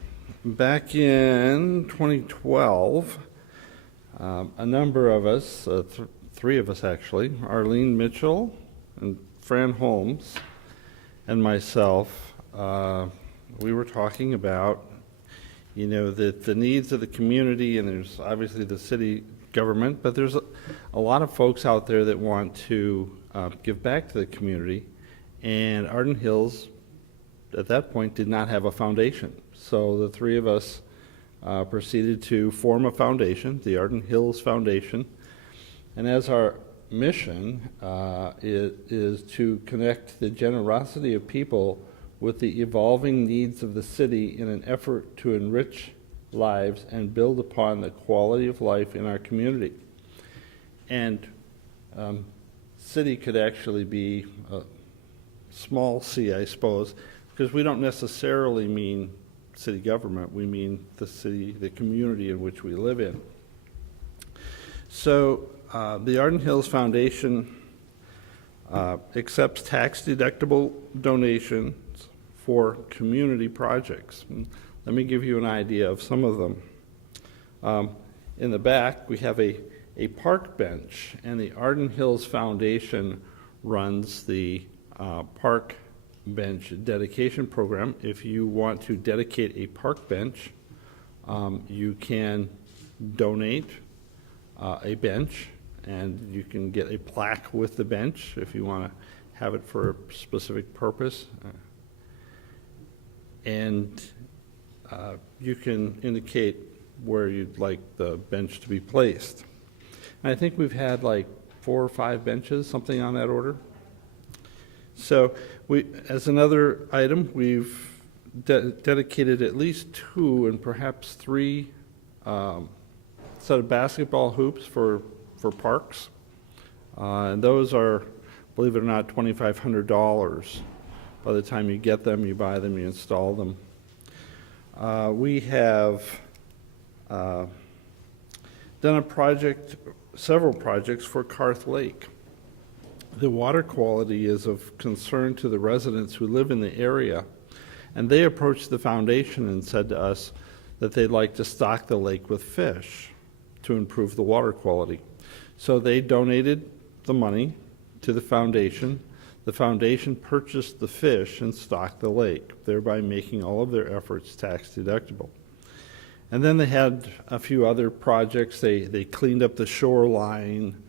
Back in 2012, a number of us, 3 of us actually, Arlene Mitchell and Fran Holmes and myself, we were talking about, the needs of the community, and there's obviously the city government, but there's a lot of folks out there that want to give back to the community, and Arden Hills at that point did not have a foundation. So the 3 of us proceeded to form a foundation, the Arden Hills Foundation. And as our mission is to connect the generosity of people with the evolving needs of the city in an effort to enrich lives and build upon the quality of life in our community. And city could actually be a small c, I suppose, because we don't necessarily mean city government, we mean the city, the community in which we live in. So the Arden Hills Foundation accepts tax-deductible donations for community projects. Let me give you an idea of some of them. In the back, we have a park bench, and the Arden Hills Foundation runs the park bench dedication program. If you want to dedicate a park bench, you can donate a bench, and you can get a plaque with the bench if you want to have it for a specific purpose. And you can indicate where you'd like the bench to be placed. And I think we've had like 4 or 5 benches, something on that order. So as another item, we've dedicated at least 2 and perhaps 3 set of basketball hoops for parks. And those are, believe it or not, $2,500. By the time you get them, you buy them, you install them. We have done several projects for Carth Lake. The water quality is of concern to the residents who live in the area, and they approached the foundation and said to us that they'd like to stock the lake with fish to improve the water quality. So they donated the money to the foundation. The foundation purchased the fish and stocked the lake, thereby making all of their efforts tax deductible. And then they had a few other projects. They cleaned up the shoreline.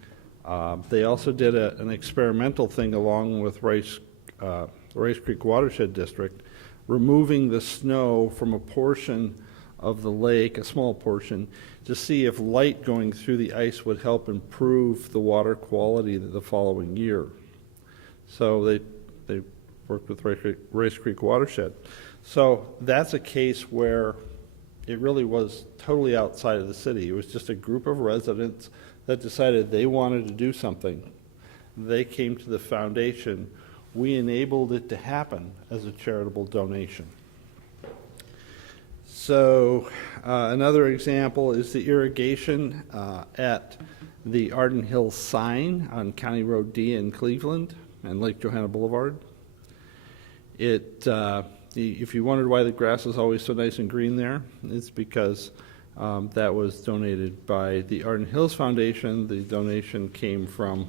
They also did an experimental thing along with Rice Creek Watershed District, removing the snow from a portion of the lake, a small portion, to see if light going through the ice would help improve the water quality the following year. So they worked with Rice Creek Watershed. So that's a case where it really was totally outside of the city. It was just a group of residents that decided they wanted to do something. They came to the foundation. We enabled it to happen as a charitable donation. So another example is the irrigation at the Arden Hills sign on County Road D in Cleveland and Lake Johanna Boulevard. If you wondered why the grass is always so nice and green there, it's because that was donated by the Arden Hills Foundation. The donation came from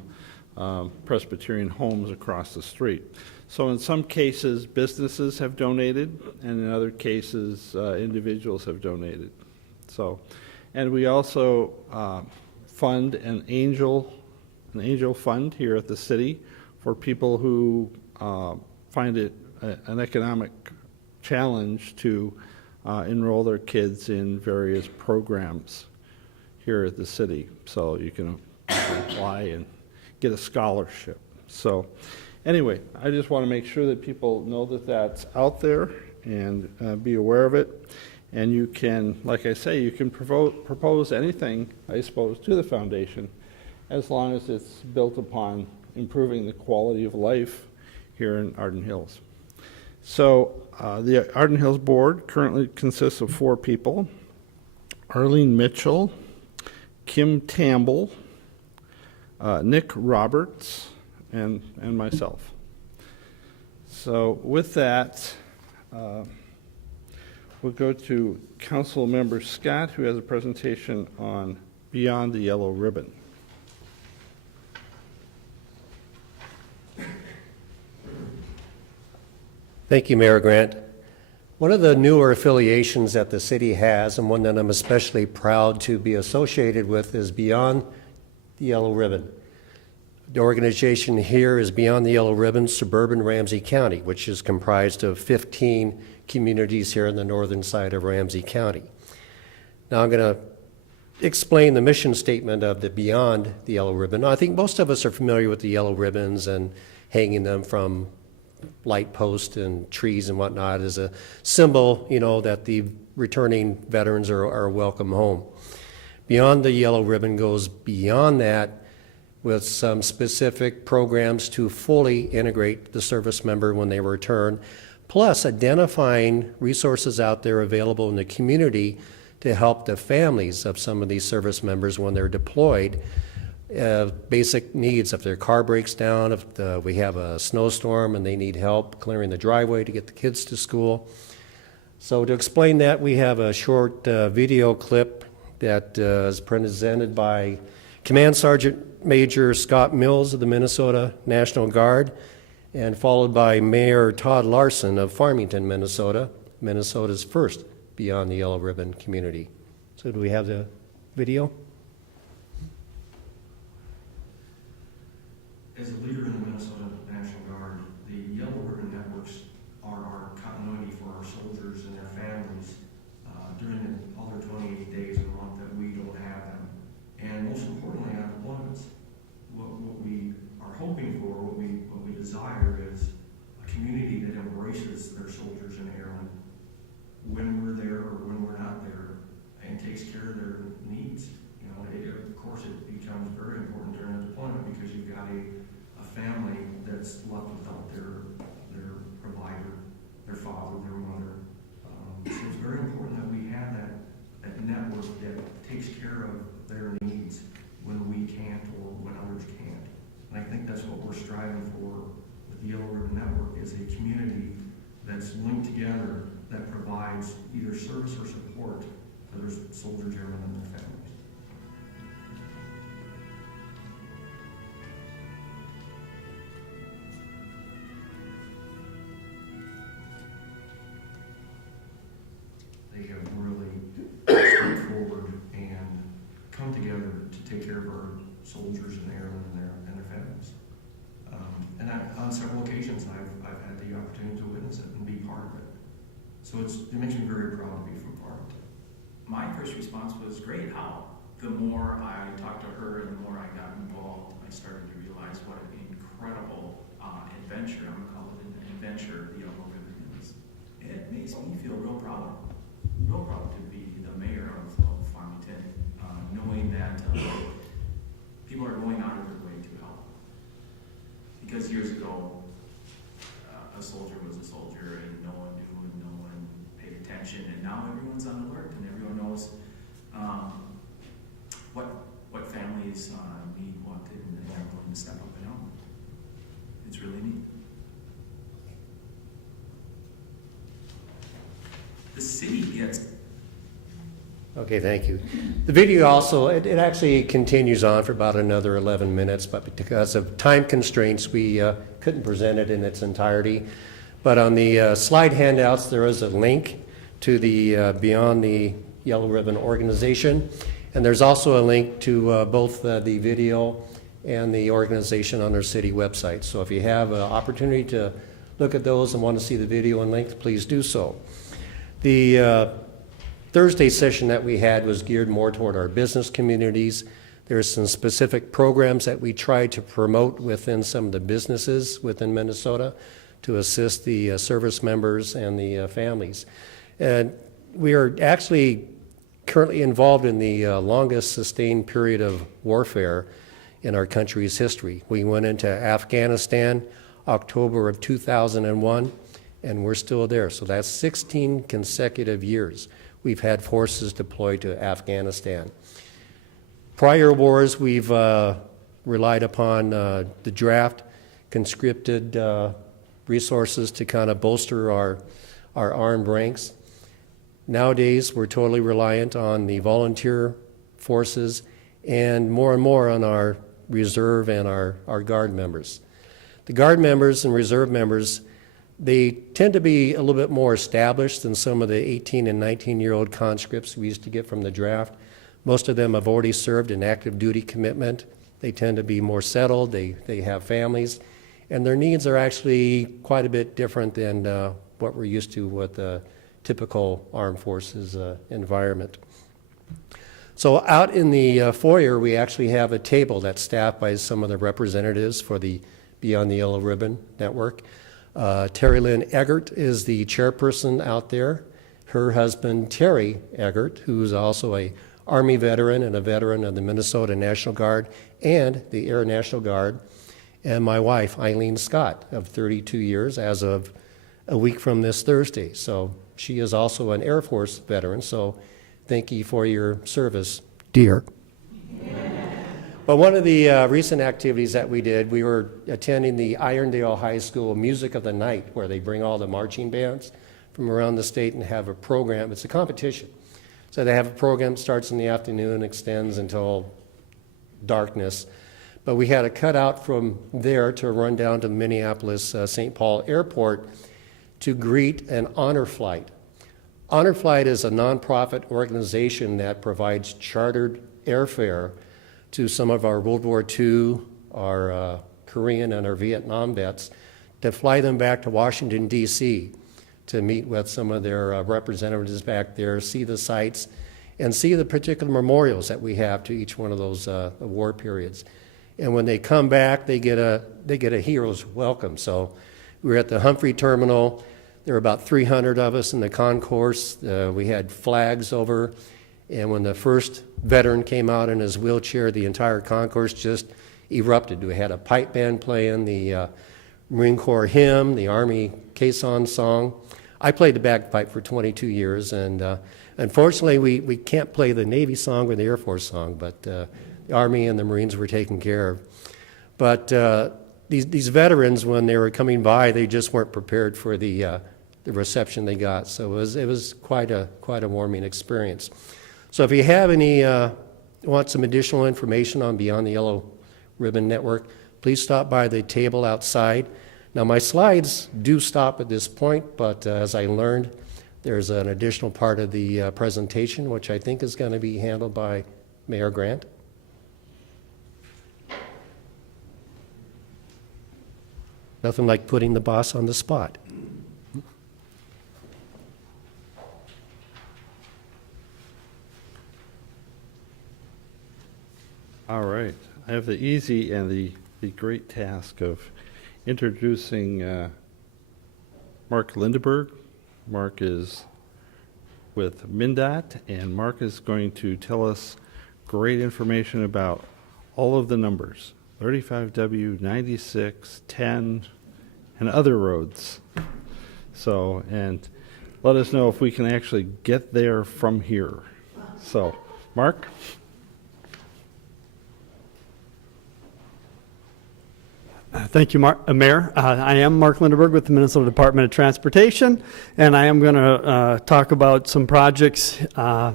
Presbyterian Homes across the street. So in some cases, businesses have donated, and in other cases, individuals have donated. So, and we also fund an angel fund here at the city for people who find it an economic challenge to enroll their kids in various programs here at the city. So you can apply and get a scholarship. So anyway, I just want to make sure that people know that that's out there and be aware of it. And you can, like I say, you can propose anything, I suppose, to the foundation as long as it's built upon improving the quality of life here in Arden Hills. So the Arden Hills Board currently consists of 4 people: Arlene Mitchell, Kim Tamble, Nick Roberts, and myself. So with that, we'll go to Council Member Scott, who has a presentation on Beyond the Yellow Ribbon. Thank you, Mayor Grant. One of the newer affiliations that the city has, and one that I'm especially proud to be associated with, is Beyond the Yellow Ribbon. The organization here is Beyond the Yellow Ribbon Suburban Ramsey County, which is comprised of 15 communities here on the northern side of Ramsey County. Now I'm going to explain the mission statement of the Beyond the Yellow Ribbon. Now, I think most of us are familiar with the yellow ribbons and hanging them from light posts and trees and whatnot as a symbol, that the returning veterans are welcome home. Beyond the yellow ribbon goes beyond that with some specific programs to fully integrate the service member when they return, plus identifying resources out there available in the community to help the families of some of these service members when they're deployed. Basic needs, if their car breaks down, if we have a snowstorm and they need help clearing the driveway to get the kids to school. So to explain that, we have a short video clip that is presented by Command Sergeant Major Scott Mills of the Minnesota National Guard, and followed by Mayor Todd Larson of Farmington, Minnesota, Minnesota's first Beyond the Yellow Ribbon community. So do we have the video? As a leader in the Minnesota National Guard, the Yellow Ribbon Networks are our continuity for our soldiers and their families during the other 28 days a month that we don't have them. And most importantly, on deployments. What we are hoping for, what we desire is a community that embraces their soldiers and airmen when we're there or when we're not there, and takes care of their needs. Of course, it becomes very important during a deployment because you've got a family that's left without their provider, their father, their mother. So it's very important that we have that network that takes care of their needs when we can't or when others can't. And I think that's what we're striving for with the Yellow Ribbon Network, is a community that's linked together that provides either service or support for their soldiers, airmen, and their families. They have really stepped forward and come together to take care of our soldiers and airmen and their families. And on several occasions, I've had the opportunity to witness it and be part of it. So it makes me very proud to be from Farmington. My first response was, great, how? The more I talked to her and the more I got involved, I started to realize what an incredible adventure, I'm going to call it an adventure, the Yellow Ribbon is. It makes me feel real proud to be the mayor of Farmington, knowing that people are going out of their way to help. Because years ago, a soldier was a soldier and no one knew and no one paid attention, and now everyone's on alert and everyone knows what families need, what, and they're willing to step up and help. It's really neat. The city gets. Okay, thank you. The video also, it actually continues on for about another 11 minutes, but because of time constraints, we couldn't present it in its entirety. But on the slide handouts, there is a link to the Beyond the Yellow Ribbon organization, and there's also a link to both the video and the organization on their city website. So if you have an opportunity to look at those and want to see the video and link, please do so. The Thursday session that we had was geared more toward our business communities. There's some specific programs that we try to promote within some of the businesses within Minnesota to assist the service members and the families. And we are actually currently involved in the longest sustained period of warfare in our country's history. We went into Afghanistan October of 2001, and we're still there. So that's 16 consecutive years we've had forces deployed to Afghanistan. Prior wars, we've relied upon the draft, conscripted resources to kind of bolster our armed ranks. Nowadays, we're totally reliant on the volunteer forces and more on our reserve and our Guard members. The Guard members and reserve members, they tend to be a little bit more established than some of the 18 and 19-year-old conscripts we used to get from the draft. Most of them have already served an active duty commitment. They tend to be more settled, they have families, and their needs are actually quite a bit different than what we're used to with the typical armed forces environment. So out in the foyer, we actually have a table that's staffed by some of the representatives for the Beyond the Yellow Ribbon Network. Terry Lynn Eggert is the chairperson out there. Her husband, Terry Eggert, who's also a Army veteran and a veteran of the Minnesota National Guard and the Air National Guard, and my wife, Eileen Scott, of 32 years as of a week from this Thursday. So she is also an Air Force veteran, so thank you for your service, dear. But one of the recent activities that we did, we were attending the Irondale High School Music of the Night, where they bring all the marching bands from around the state and have a program. It's a competition. So they have a program that starts in the afternoon, extends until darkness. But we had a cutout from there to run down to Minneapolis St. Paul Airport to greet an honor flight. Honor Flight is a nonprofit organization that provides chartered airfare to some of our World War II, our Korean, and our Vietnam vets to fly them back to Washington, D.C. to meet with some of their representatives back there, see the sites, and see the particular memorials that we have to each one of those war periods. And when they come back, they get a hero's welcome. So we were at the Humphrey Terminal. There were about 300 of us in the concourse. We had flags over. And when the first veteran came out in his wheelchair, the entire concourse just erupted. We had a pipe band playing, the Marine Corps hymn, the Army caisson song. I played the bagpipe for 22 years, and unfortunately we can't play the Navy song or the Air Force song, but the Army and the Marines were taken care of. But these veterans, when they were coming by, they just weren't prepared for the reception they got. So it was quite a warming experience. So if you have want some additional information on Beyond the Yellow Ribbon Network, please stop by the table outside. Now my slides do stop at this point, but as I learned, there's an additional part of the presentation, which I think is going to be handled by Mayor Grant. Nothing like putting the boss on the spot. All right. I have the easy and the great task of introducing Mark Lindeberg. Mark is with MnPASS, and Mark is going to tell us great information about all of the numbers, 35W, 96, 10, and other roads. So, and let us know if we can actually get there from here. So, Mark? Thank you, Mayor. I am Mark Lindeberg with the Minnesota Department of Transportation, and I am going to talk about some projects that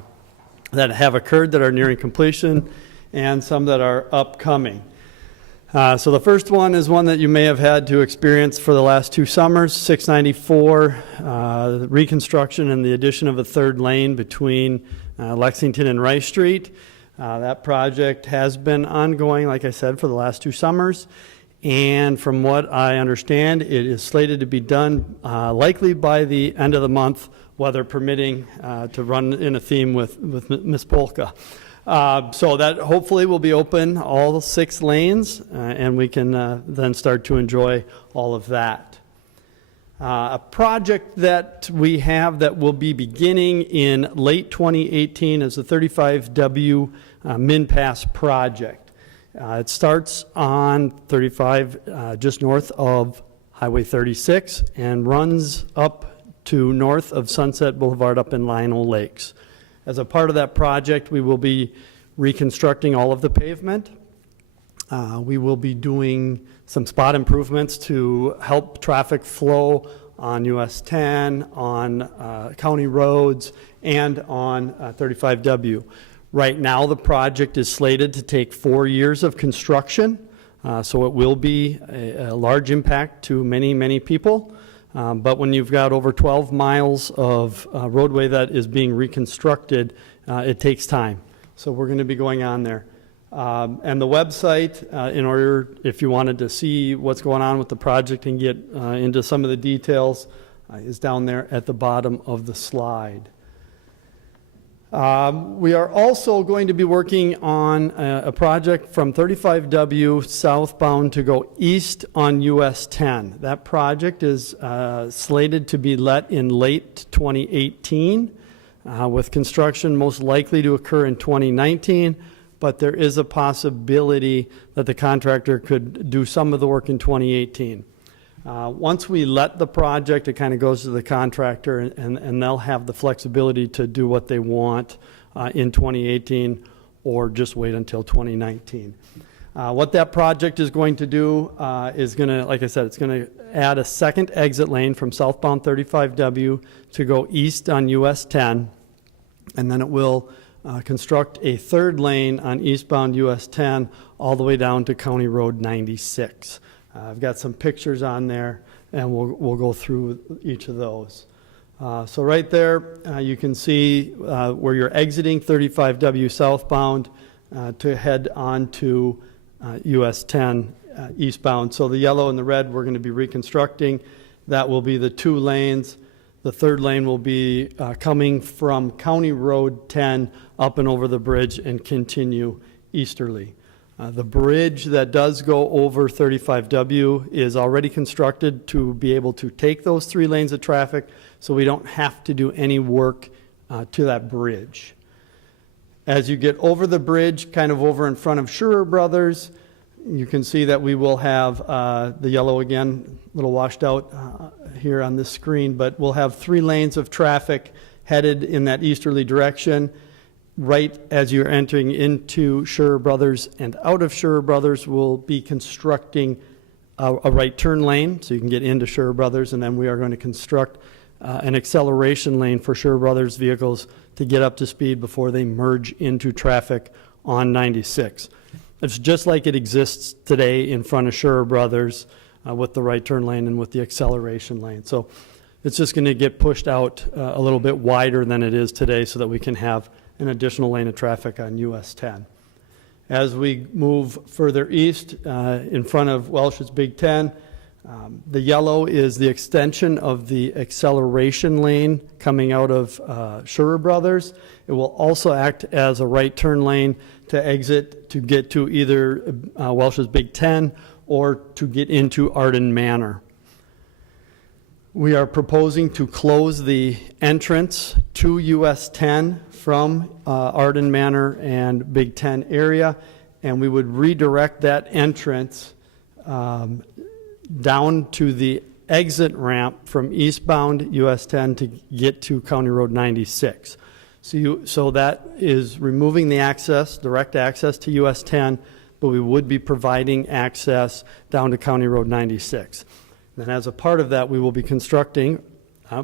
have occurred that are nearing completion and some that are upcoming. So the first one is one that you may have had to experience for the last 2 summers, 694, reconstruction and the addition of a third lane between Lexington and Rice Street. That project has been ongoing, like I said, for the last 2 summers. And from what I understand, it is slated to be done likely by the end of the month, weather permitting, to run in a theme with Miss Polka. So that hopefully will be open, all 6 lanes, and we can then start to enjoy all of that. A project that we have that will be beginning in late 2018 is the 35W MnPASS project. It starts on 35 just north of Highway 36 and runs up to north of Sunset Boulevard up in Lionel Lakes. As a part of that project, we will be reconstructing all of the pavement. We will be doing some spot improvements to help traffic flow on US 10, on county roads, and on 35W. Right now, the project is slated to take 4 years of construction, so it will be a large impact to many, many people. But when you've got over 12 miles of roadway that is being reconstructed, it takes time. So we're going to be going on there. And the website, in order, if you wanted to see what's going on with the project and get into some of the details, is down there at the bottom of the slide. We are also going to be working on a project from 35W southbound to go east on US 10. That project is slated to be let in late 2018, with construction most likely to occur in 2019, but there is a possibility that the contractor could do some of the work in 2018. Once we let the project, it kind of goes to the contractor, and they'll have the flexibility to do what they want in 2018 or just wait until 2019. What that project is going to do is going to, like I said, it's going to add a second exit lane from southbound 35W to go east on US 10, and then it will construct a third lane on eastbound US 10 all the way down to County Road 96. I've got some pictures on there, and we'll go through each of those. So right there, you can see where you're exiting 35W southbound to head on to US 10 eastbound. So the yellow and the red we're going to be reconstructing. That will be the 2 lanes. The third lane will be coming from County Road 10 up and over the bridge and continue easterly. The bridge that does go over 35W is already constructed to be able to take those 3 lanes of traffic, so we don't have to do any work to that bridge. As you get over the bridge, kind of over in front of Schurer Brothers, you can see that we will have the yellow again, a little washed out here on this screen, but we'll have 3 lanes of traffic headed in that easterly direction. Right as you're entering into Schurer Brothers and out of Schurer Brothers, we'll be constructing a right turn lane so you can get into Schurer Brothers, and then we are going to construct an acceleration lane for Schurer Brothers vehicles to get up to speed before they merge into traffic on 96. It's just like it exists today in front of Schurer Brothers with the right turn lane and with the acceleration lane. So it's just going to get pushed out a little bit wider than it is today so that we can have an additional lane of traffic on US 10. As we move further east in front of Welsh's Big Ten, the yellow is the extension of the acceleration lane coming out of Schurer Brothers. It will also act as a right turn lane to exit to get to either Welsh's Big Ten or to get into Arden Manor. We are proposing to close the entrance to US 10 from Arden Manor and Big Ten area, and we would redirect that entrance down to the exit ramp from eastbound US 10 to get to County Road 96. So that is removing the access, direct access to US 10, but we would be providing access down to County Road 96. Then as a part of that, we will be constructing,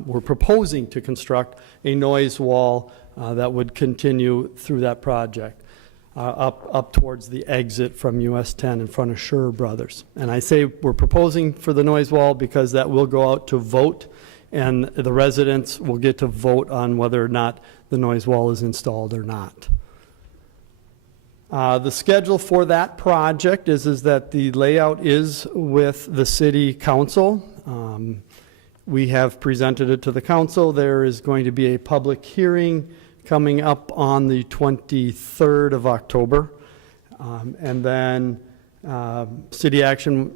we're proposing to construct a noise wall that would continue through that project up towards the exit from US 10 in front of Schurer Brothers. And I say we're proposing for the noise wall because that will go out to vote, and the residents will get to vote on whether or not the noise wall is installed or not. The schedule for that project is that the layout is with the city council. We have presented it to the council. There is going to be a public hearing coming up on the 23rd of October. And then city action,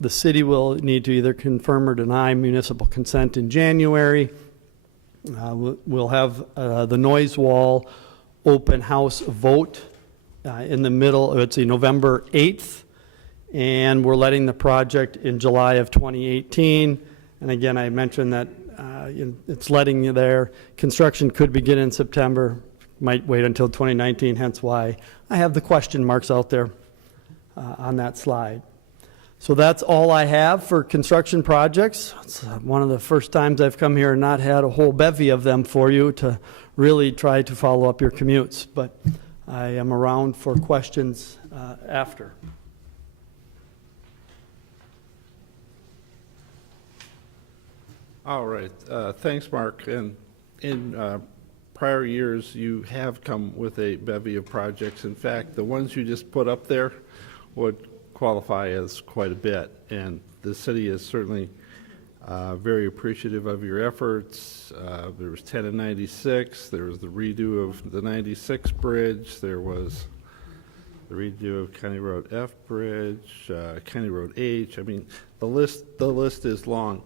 the city will need to either confirm or deny municipal consent in January. We'll have the noise wall open house vote in the middle, it's November 8th, and we're letting the project in July of 2018. And again, I mentioned that it's letting you there. Construction could begin in September, might wait until 2019, hence why I have the question marks out there on that slide. So that's all I have for construction projects. It's one of the first times I've come here and not had a whole bevy of them for you to really try to follow up your commutes, but I am around for questions after. All right, thanks, Mark. And in prior years, you have come with a bevy of projects. In fact, the ones you just put up there would qualify as quite a bit, and the city is certainly Very appreciative of your efforts. There was 10 and 96. There was the redo of the 96 bridge. There was the redo of County Road F Bridge, County Road H. I mean, the list is long.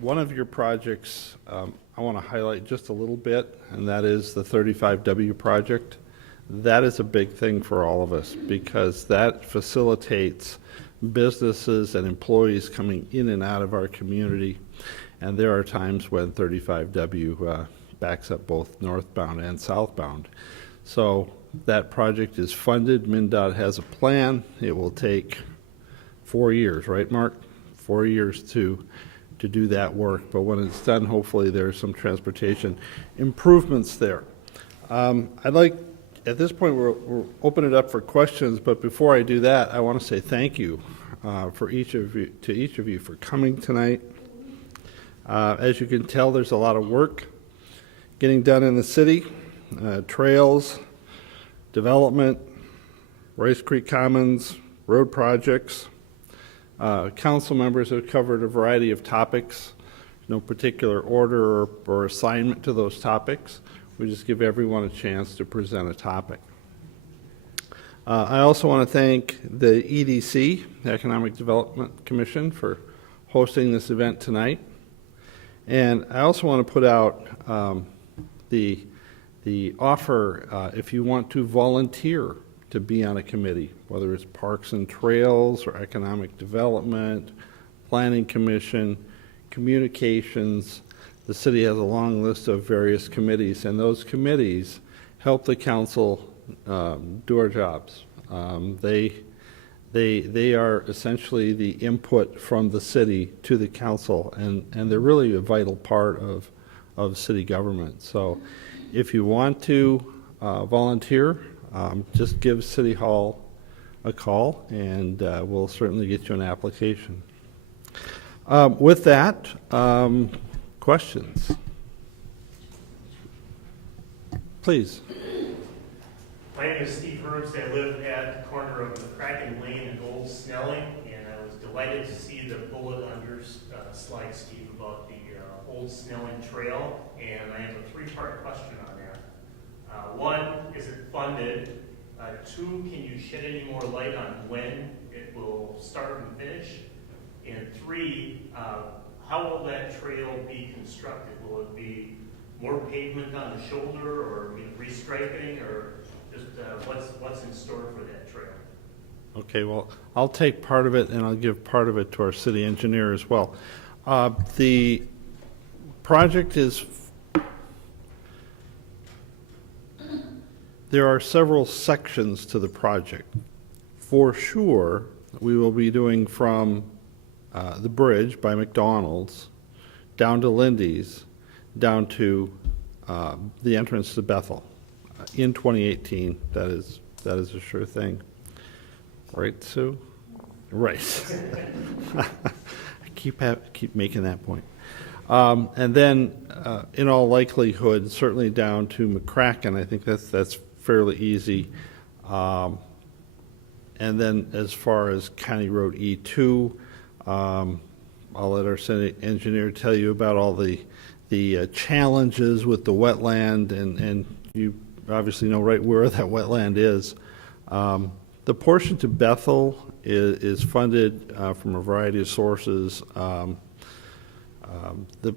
One of your projects I want to highlight just a little bit, and that is the 35W project. That is a big thing for all of us because that facilitates businesses and employees coming in and out of our community. And there are times when 35W backs up both northbound and southbound. So that project is funded. MnDOT has a plan. It will take 4 years, right, Mark? 4 years to do that work. But when it's done, hopefully there's some transportation improvements there. I'd like, at this point, we'll open it up for questions. But before I do that, I want to say thank you to each of you for coming tonight. As you can tell, there's a lot of work getting done in the city. Trails, development, Rice Creek Commons, road projects. Council members have covered a variety of topics, no particular order or assignment to those topics. We just give everyone a chance to present a topic. I also want to thank the EDC, the Economic Development Commission, for hosting this event tonight. And I also want to put out the offer if you want to volunteer to be on a committee, whether it's Parks and Trails or Economic Development, Planning Commission, Communications. The city has a long list of various committees, and those committees help the council do our jobs. They are essentially the input from the city to the council, and they're really a vital part of city government. So if you want to volunteer, just give City Hall a call, and we'll certainly get you an application. With that, questions? Please. My name is Steve Herbst. I live at the corner of McCracken Lane and Old Snelling, and I was delighted to see the bullet on your slide, Steve, about the Old Snelling Trail, and I have a three-part question on that. One, is it funded? Two, can you shed any more light on when it will start and finish? And three, how will that trail be constructed? Will it be more pavement on the shoulder, or restriping, or just what's in store for that trail? Okay, well, I'll take part of it, and I'll give part of it to our city engineer as well. The project is, there are several sections to the project. For sure, we will be doing from the bridge by McDonald's down to Lindy's, down to the entrance to Bethel in 2018. That is a sure thing. Right, Sue? Right. I keep making that point. And then, in all likelihood, certainly down to McCracken. I think that's fairly easy. And then, as far as County Road E2, I'll let our city engineer tell you about all the challenges with the wetland, and you obviously know right where that wetland is. The portion to Bethel is funded from a variety of sources. The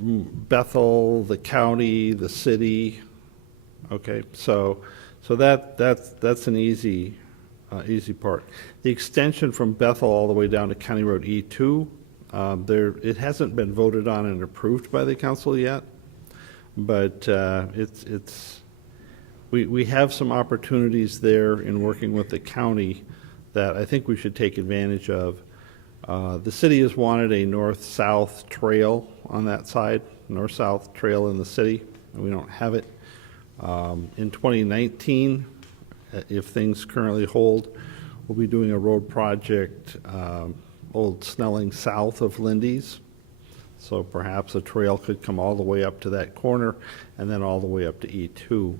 Bethel, the county, the city. Okay, so that's an easy part. The extension from Bethel all the way down to County Road E2, it hasn't been voted on and approved by the council yet, but we have some opportunities there in working with the county that I think we should take advantage of. The city has wanted a north-south trail on that side, north-south trail in the city, and we don't have it. In 2019, if things currently hold, we'll be doing a road project, Old Snelling south of Lindy's. So perhaps a trail could come all the way up to that corner and then all the way up to E2.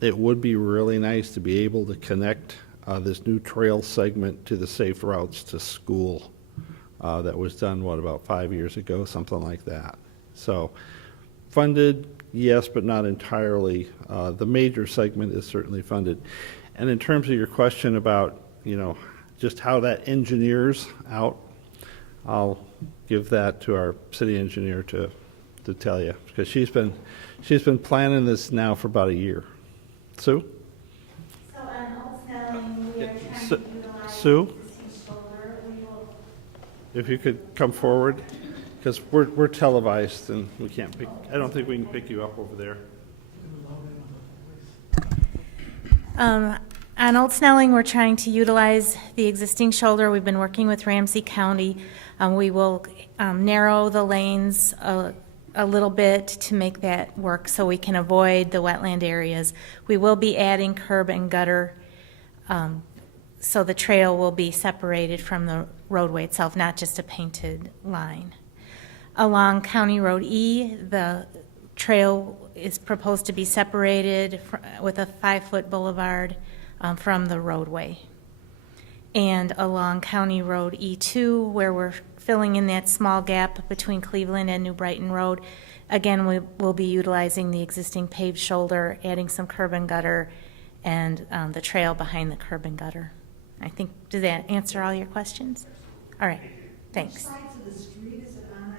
It would be really nice to be able to connect this new trail segment to the safe routes to school. that was done, what, about 5 years ago, something like that. So funded, yes, but not entirely. The major segment is certainly funded. And in terms of your question about, just how that engineers out, I'll give that to our city engineer to tell you, because she's been planning this now for about a year. Sue? So on Old Snelling, we are trying Su- to utilize Sue? the existing shoulder. We will, If you could come forward, because we're televised and we can't pick, I don't think we can pick you up over there. on Old Snelling, we're trying to utilize the existing shoulder. We've been working with Ramsey County. We will narrow the lanes a little bit to make that work so we can avoid the wetland areas. We will be adding curb and gutter, so the trail will be separated from the roadway itself, not just a painted line. Along County Road E, the trail is proposed to be separated with a 5-foot boulevard from the roadway. And along County Road E2, where we're filling in that small gap between Cleveland and New Brighton Road, again, we will be utilizing the existing paved shoulder, adding some curb and gutter, and the trail behind the curb and gutter. I think, did that answer all your questions? All right, thanks. Which sides of the street is it on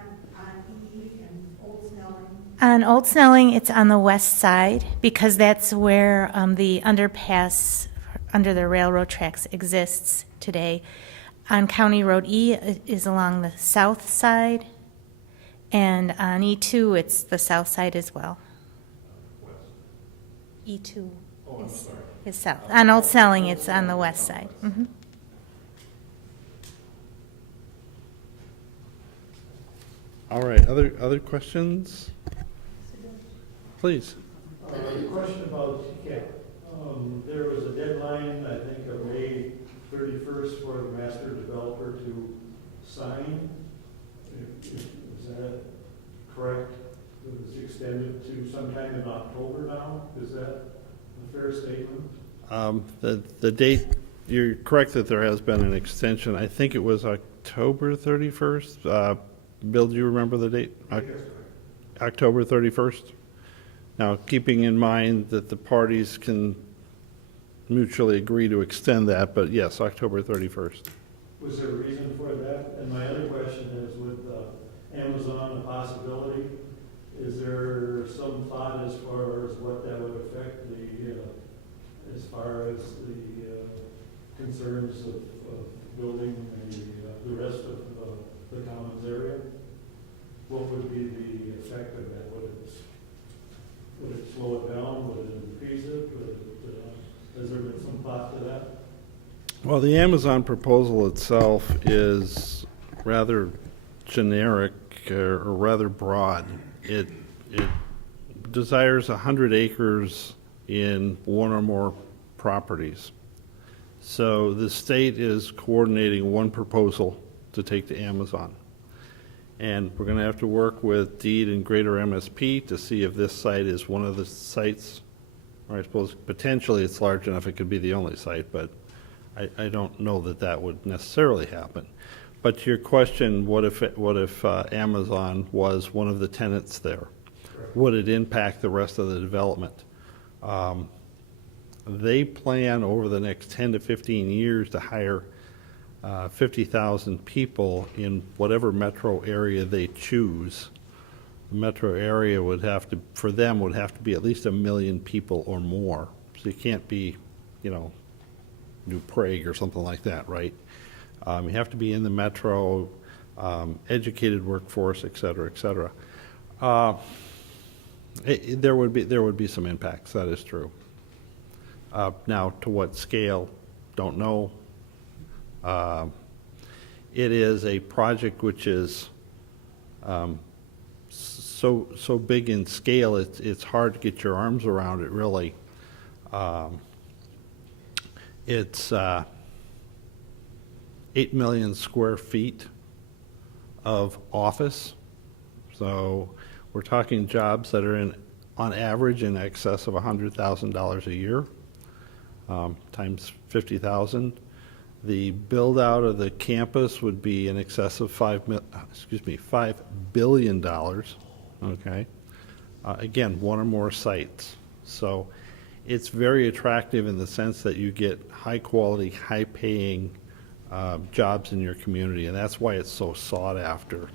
E and Old Snelling? On Old Snelling, it's on the west side, because that's where the underpass under the railroad tracks exists today. On County Road E, it is along the south side, and on E2, it's the south side as well. E2 is south. On Old Snelling, it's on the west side. Mhm. All right, other questions? Please. A question about TCAAP. There was a deadline, I think, of May 31st for the master developer to sign. Is that correct? It was extended to sometime in October now? Is that a fair statement? The date, you're correct that there has been an extension. I think it was October 31st. Bill, do you remember the date? October 31st? Now, keeping in mind that the parties can mutually agree to extend that, but yes, October 31st. Was there a reason for that? And my other question is, with Amazon, a possibility, is there some thought as far as what that would affect as far as the concerns of building the rest of the commons area? What would be the effect of that? Would it slow it down? Would it increase it? Has there been some thought to that? Well, the Amazon proposal itself is rather generic or rather broad. It desires 100 acres in one or more properties. So the state is coordinating one proposal to take to Amazon. And we're going to have to work with DEED and Greater MSP to see if this site is one of the sites, or I suppose potentially it's large enough it could be the only site, but I don't know that that would necessarily happen. But to your question, what if Amazon was one of the tenants there? Would it impact the rest of the development? They plan over the next 10 to 15 years to hire 50,000 people in whatever metro area they choose. The metro area would have to, for them, would have to be at least 1 million people or more. So you can't be, New Prague or something like that, right? You have to be in the metro, educated workforce, et cetera, et cetera. There would be some impacts, that is true. Now, to what scale, don't know. It is a project which is so big in scale, it's hard to get your arms around it, really. It's 8 million square feet of office. So we're talking jobs that are on average in excess of $100,000 a year, times 50,000. The build-out of the campus would be in excess of $5 billion, okay? Again, one or more sites. So it's very attractive in the sense that you get high-quality, high-paying jobs in your community, and that's why it's so sought after.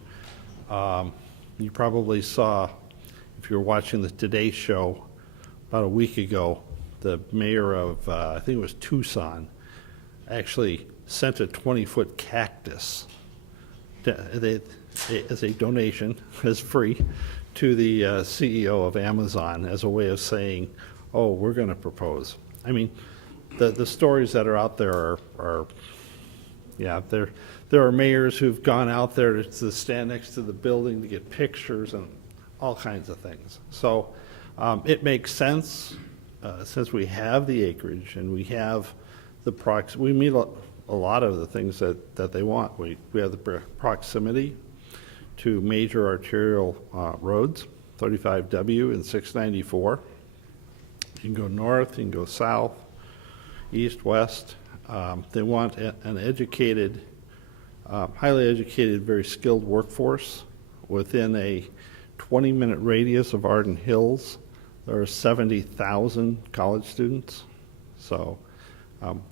You probably saw, if you were watching the Today Show about a week ago, the mayor of, I think it was Tucson, actually sent a 20-foot cactus as a donation, as free, to the CEO of Amazon as a way of saying, oh, we're going to propose. I mean, the stories that are out there are yeah, there are mayors who've gone out there to stand next to the building to get pictures and all kinds of things. So it makes sense since we have the acreage and we have the we meet a lot of the things that they want. We have the proximity to major arterial roads, 35W and 694. You can go north, you can go south, east, west. They want an educated, highly educated, very skilled workforce within a 20-minute radius of Arden Hills. There are 70,000 college students. So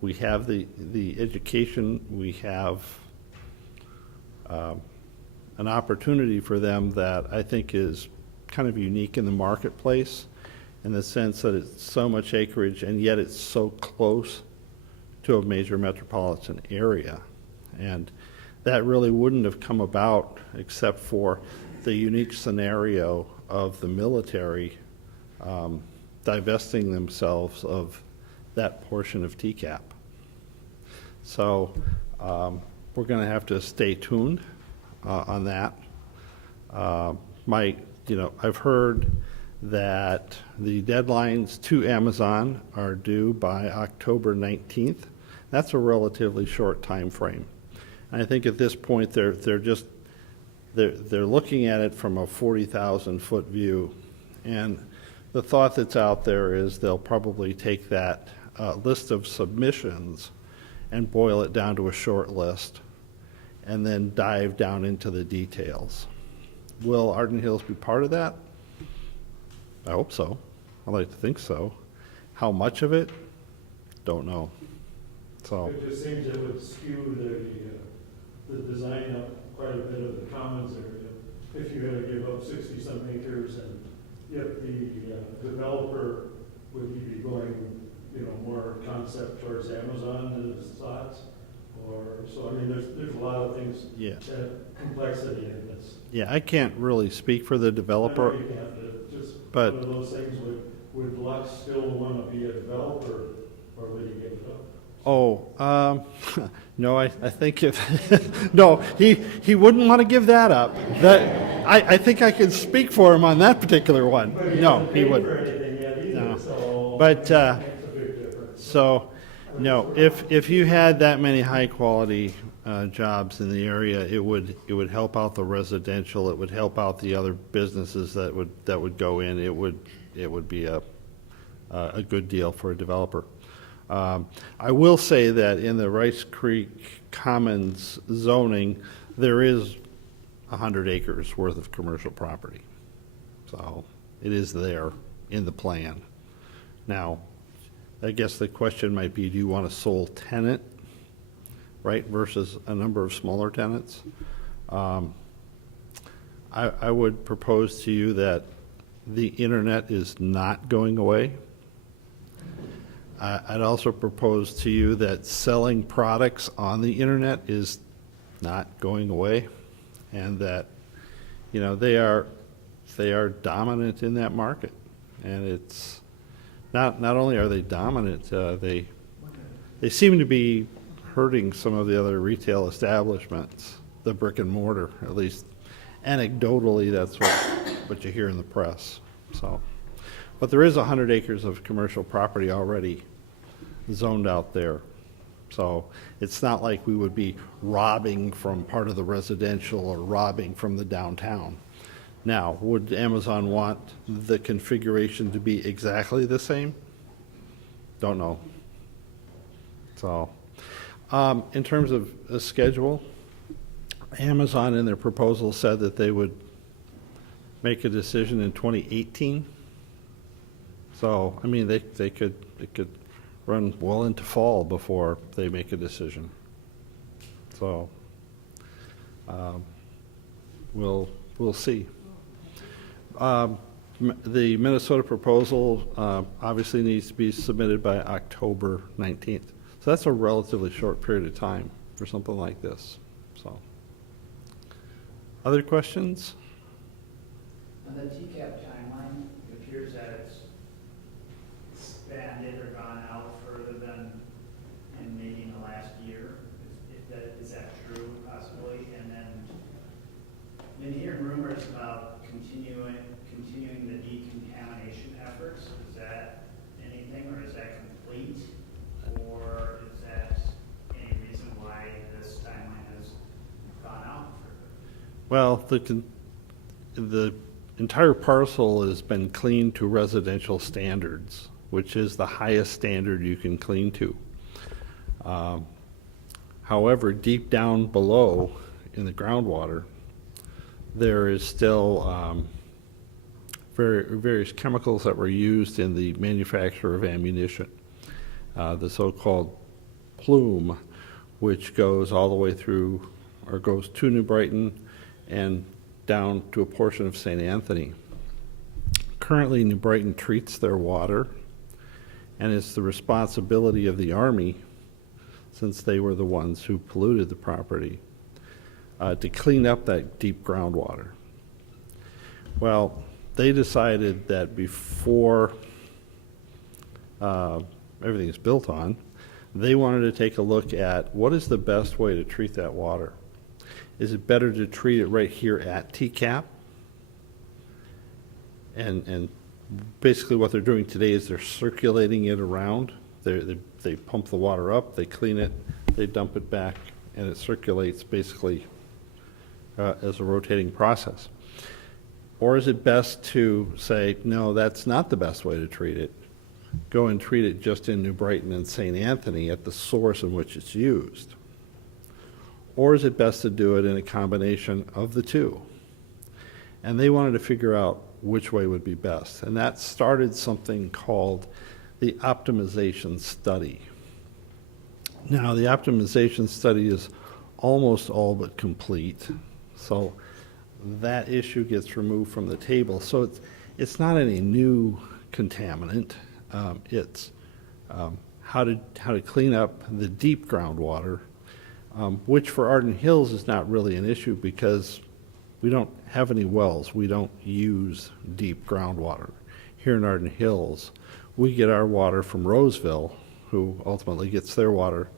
we have the education, we have an opportunity for them that I think is kind of unique in the marketplace in the sense that it's so much acreage and yet it's so close to a major metropolitan area. And that really wouldn't have come about except for the unique scenario of the military divesting themselves of that portion of TCAAP. So we're going to have to stay tuned on that. I've heard that the deadlines to Amazon are due by October 19th. That's a relatively short time frame. And I think at this point they're looking at it from a 40,000 foot view. And the thought that's out there is they'll probably take that list of submissions and boil it down to a short list and then dive down into the details. Will Arden Hills be part of that? I hope so. I like to think so. How much of it? Don't know. So it just seems it would skew the design up quite a bit of the commons area if you had to give up 60-some acres, and yet the developer, would he be going, more concept towards Amazon in his thoughts? Or so, I mean, there's a lot of things, that complexity in this. yeah, I can't really speak for the developer. I know you can't, just but one of those things, would Lux still want to be a developer, or would he give it up? Oh, no, I think if, no, he wouldn't want to give that up. I think I can speak for him on that particular one. No, he wouldn't. No. So but, makes a big difference. so, no, if you had that many high-quality jobs in the area, it would help out the residential, it would help out the other businesses that would go in. It would be a good deal for a developer. I will say that in the Rice Creek Commons zoning, there is 100 acres worth of commercial property. So it is there in the plan. Now, I guess the question might be, do you want a sole tenant, right, versus a number of smaller tenants? I would propose to you that the internet is not going away. I'd also propose to you that selling products on the internet is not going away, and that they are dominant in that market, and it's not only are they dominant, they seem to be hurting some of the other retail establishments, the brick and mortar, at least anecdotally. That's what you hear in the press. So. But there is 100 acres of commercial property already zoned out there. So it's not like we would be robbing from part of the residential or robbing from the downtown. Now, would Amazon want the configuration to be exactly the same? Don't know. So In terms of a schedule, Amazon in their proposal said that they would make a decision in 2018. So, I mean, they could run well into fall before they make a decision. So, we'll see. The Minnesota proposal obviously needs to be submitted by October 19th. So that's a relatively short period of time for something like this. So, other questions? On the TCAP timeline, it appears that it's expanded or gone out further than in maybe in the last year. Is that true, possibly? And then, I've been hearing rumors about continuing the decontamination efforts. Is that anything, or is that complete? Or is that any reason why this timeline has gone out further? Well, the entire parcel has been cleaned to residential standards, which is the highest standard you can clean to. However, deep down below in the groundwater, there is still various chemicals that were used in the manufacture of ammunition. The so-called plume, which goes all the way through, or goes to New Brighton and down to a portion of St. Anthony. Currently, New Brighton treats their water, and it's the responsibility of the Army, since they were the ones who polluted the property, to clean up that deep groundwater. Well, they decided that before everything is built on, they wanted to take a look at what is the best way to treat that water. Is it better to treat it right here at TCAP? And basically what they're doing today is they're circulating it around. They pump the water up, they clean it, they dump it back, and it circulates basically as a rotating process. Or is it best to say, no, that's not the best way to treat it. Go and treat it just in New Brighton and St. Anthony at the source in which it's used. Or is it best to do it in a combination of the two? And they wanted to figure out which way would be best. And that started something called the optimization study. Now, the optimization study is almost all but complete. So that issue gets removed from the table. So it's not any new contaminant. It's how to clean up the deep groundwater, which for Arden Hills is not really an issue because we don't have any wells. We don't use deep groundwater. Here in Arden Hills, we get our water from Roseville, who ultimately gets their water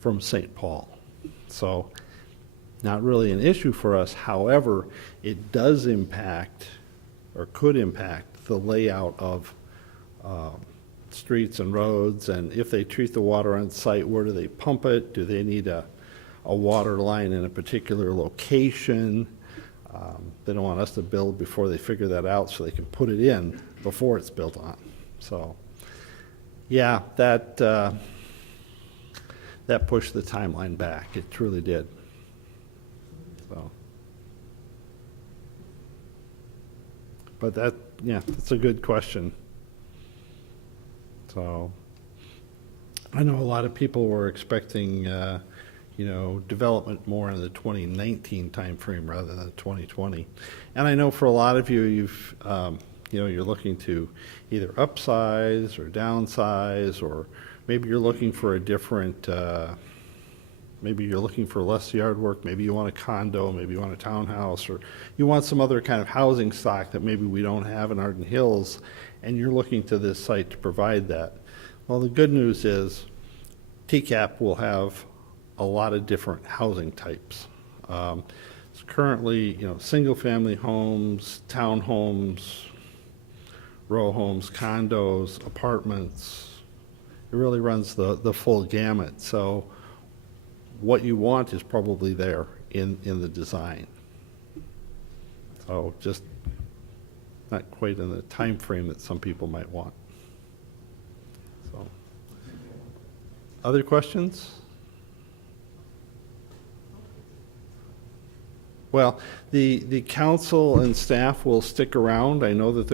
from St. Paul. So not really an issue for us. However, it does impact, or could impact, the layout of streets and roads, and if they treat the water on site, where do they pump it? Do they need a water line in a particular location? They don't want us to build before they figure that out so they can put it in before it's built on. So, yeah, that pushed the timeline back. It truly did. So, but that's a good question. So, I know a lot of people were expecting, development more in the 2019 timeframe rather than 2020. And I know for a lot of you, you're looking to either upsize or downsize, or maybe you're looking for a different, maybe you're looking for less yard work, maybe you want a condo, maybe you want a townhouse, or you want some other kind of housing stock that maybe we don't have in Arden Hills, and you're looking to this site to provide that. Well, the good news is TCAP will have a lot of different housing types. It's currently, single-family homes, townhomes, row homes, condos, apartments. It really runs the full gamut. So what you want is probably there in the design. So just not quite in the time frame that some people might want. So, other questions? Well, the council and staff will stick around. I know that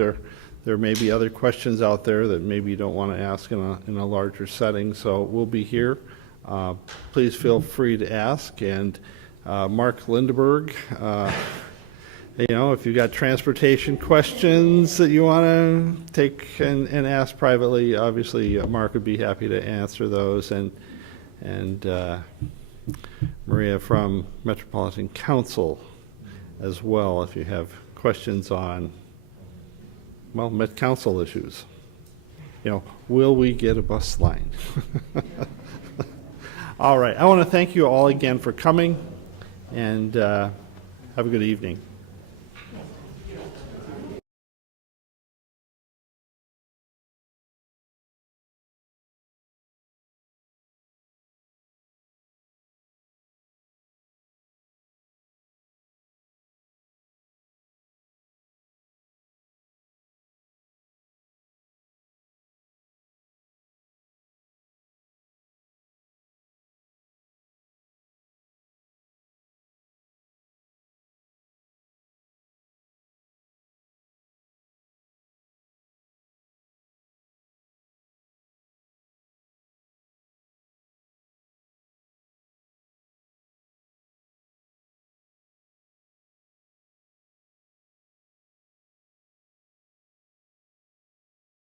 there may be other questions out there that maybe you don't want to ask in a larger setting, so we'll be here. Please feel free to ask, and Mark Lindberg, you know, if you've got transportation questions that you want to take and ask privately, obviously Mark would be happy to answer those, and Maria from Metropolitan Council as well, if you have questions on, well, Met Council issues. You know, will we get a bus line? All right, I want to thank you all again for coming, and have a good evening.